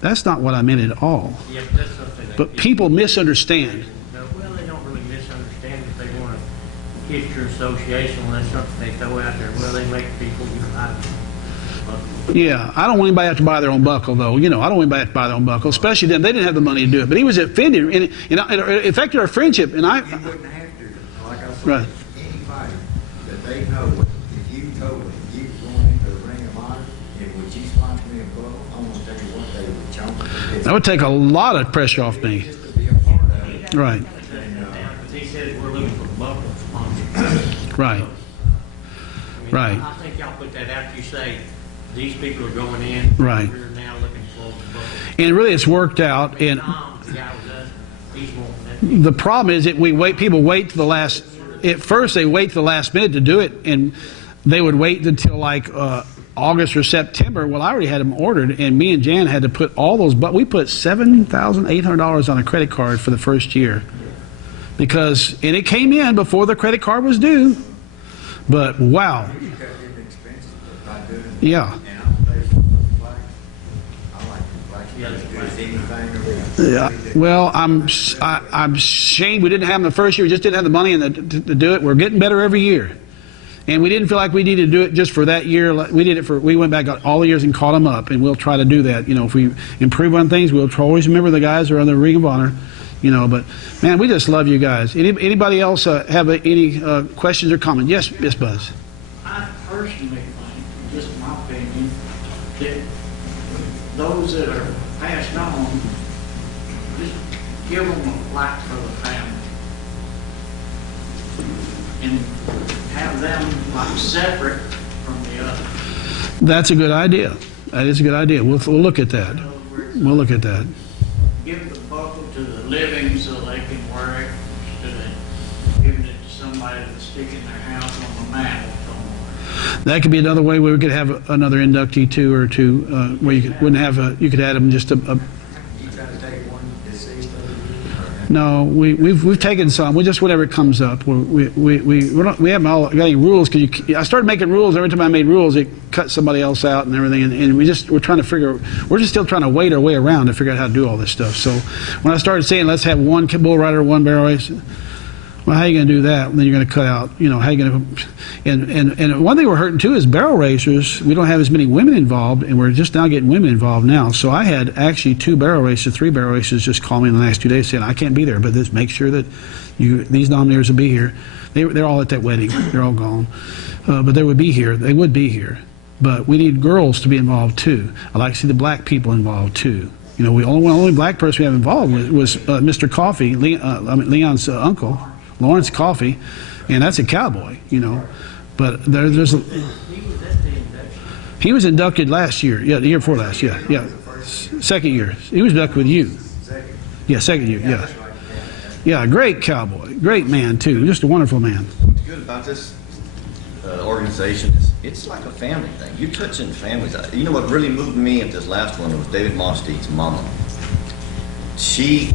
that's not what I meant at all. Yeah, but that's something that But people misunderstand. Well, they don't really misunderstand if they want to get your association, that's something they throw out there. Well, they make people, Yeah, I don't want anybody to have to buy their own buckle, though. You know, I don't want anybody to have to buy their own buckle, especially them. They didn't have the money to do it. But he was offended, and it affected our friendship. And You wouldn't have to, like I said, Right. anybody that they know, if you told them you was going into the ring of honor, and would you sponsor me a buckle, I'm gonna tell you what, they would chomp at the bit. that would take a lot of pressure off me. Just to be a part of it. Right, But he said we're looking for buckle sponsors. right, right. I think y'all put that out, you say, these people are going in. Right. We're now looking for buckle. And really, it's worked out. And Tom, the guy with us, he's wanting that. the problem is that people wait to the last. At first, they wait to the last minute to do it, and they would wait until like August or September. Well, I already had them ordered, and me and Jan had to put all those. But we put $7,800 on a credit card for the first year, and it came in before the credit card was due. But wow, You cut them expenses by doing it. yeah. And I'll tell you something, like, I like the flags. Anything Yeah. Well, I'm ashamed we didn't have them the first year. We just didn't have the money to do it. We're getting better every year, and we didn't feel like we needed to do it just for that year. We went back all the years and caught them up, and we'll try to do that. You know, if we improve on things, we'll always remember the guys who are on the Ring of Honor. You know, but man, we just love you guys. Anybody else have any questions or comments? Yes, Buzz. I personally think, just my opinion, that those that are passed on, just give them a plaque for the family. And have them like separate from the others. That's a good idea. That is a good idea. We'll look at that. In other words, We'll look at that. give the buckle to the living so they can wear it instead of giving it to somebody to stick in their house on the mantle somewhere. That could be another way where we could have another inductee too, or two, where you wouldn't have you could add them just a. You try to take one deceased over? No, we've taken some. We just whatever comes up. We haven't all got any rules because I started making rules. Every time I made rules, it cut somebody else out and everything. And we're trying to figure. We're just still trying to wait our way around to figure out how to do all this stuff. So when I started saying let's have one bull rider, one barrel race. Well, how are you going to do that? And then you're going to cut out, how you going to, and one thing we're hurting too is barrel racers. We don't have as many women involved, and we're just now getting women involved now. So I had actually 3 barrel racers just call me in the last 2 days saying, I can't be there, but just make sure that these nominees will be here. They're all at that wedding. They're all gone. But they would be here. They would be here. But we need girls to be involved too. I like to see the black people involved too. We only black person we have involved was Mr. Coffee, Leon's uncle. Lawrence Coffee, and that's a cowboy, But there's he was inducted last year, the year before last, yeah. Second year. He was inducted with you. Yeah, second year, yeah. Yeah, great cowboy, great man too, just a wonderful man. What's good about this organization is it's like a family thing. You're touching families. You know what really moved me at this last one was David Mosteed's mama. She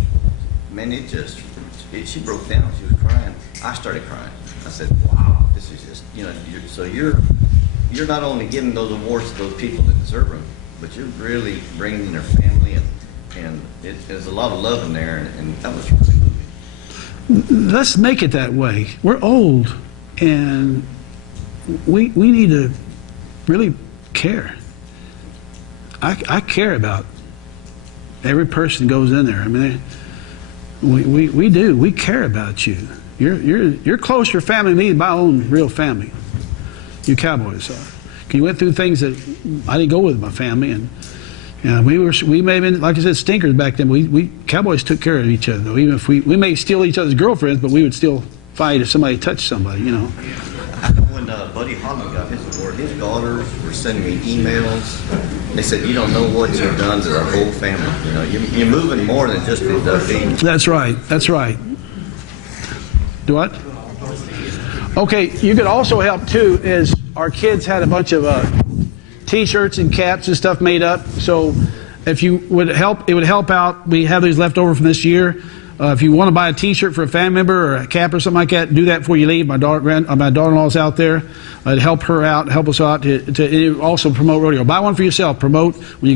broke down. She was crying. I started crying. I said, wow, this is just, you're not only giving those awards to those people that deserve them, but you're really bringing their family, and there's a lot of love in there, and that was really moving. Let's make it that way. We're old, and we need to really care. I care about every person that goes in there. I mean, we do. We care about you. You're closer to family to me than my own real family. You cowboys are. You went through things that I didn't go with my family, and we may have been, like I said, stinkers back then. We cowboys took care of each other, though. Even if we may steal each other's girlfriends, but we would still fight if somebody touched somebody. I know when Buddy Holland got his award, his daughters were sending me emails. They said, "You don't know what you've done to our whole family. You're moving more than just inductees." That's right. That's right. Do what? Okay, you could also help too. Is our kids had a bunch of T-shirts and caps and stuff made up. So if you would help, it would help out. We have these left over from this year. If you want to buy a T-shirt for a family member or a cap or something like that, do that before you leave. My daughter-in-law's out there. To help her out, help us out to also promote rodeo. Buy one for yourself. Promote when you go.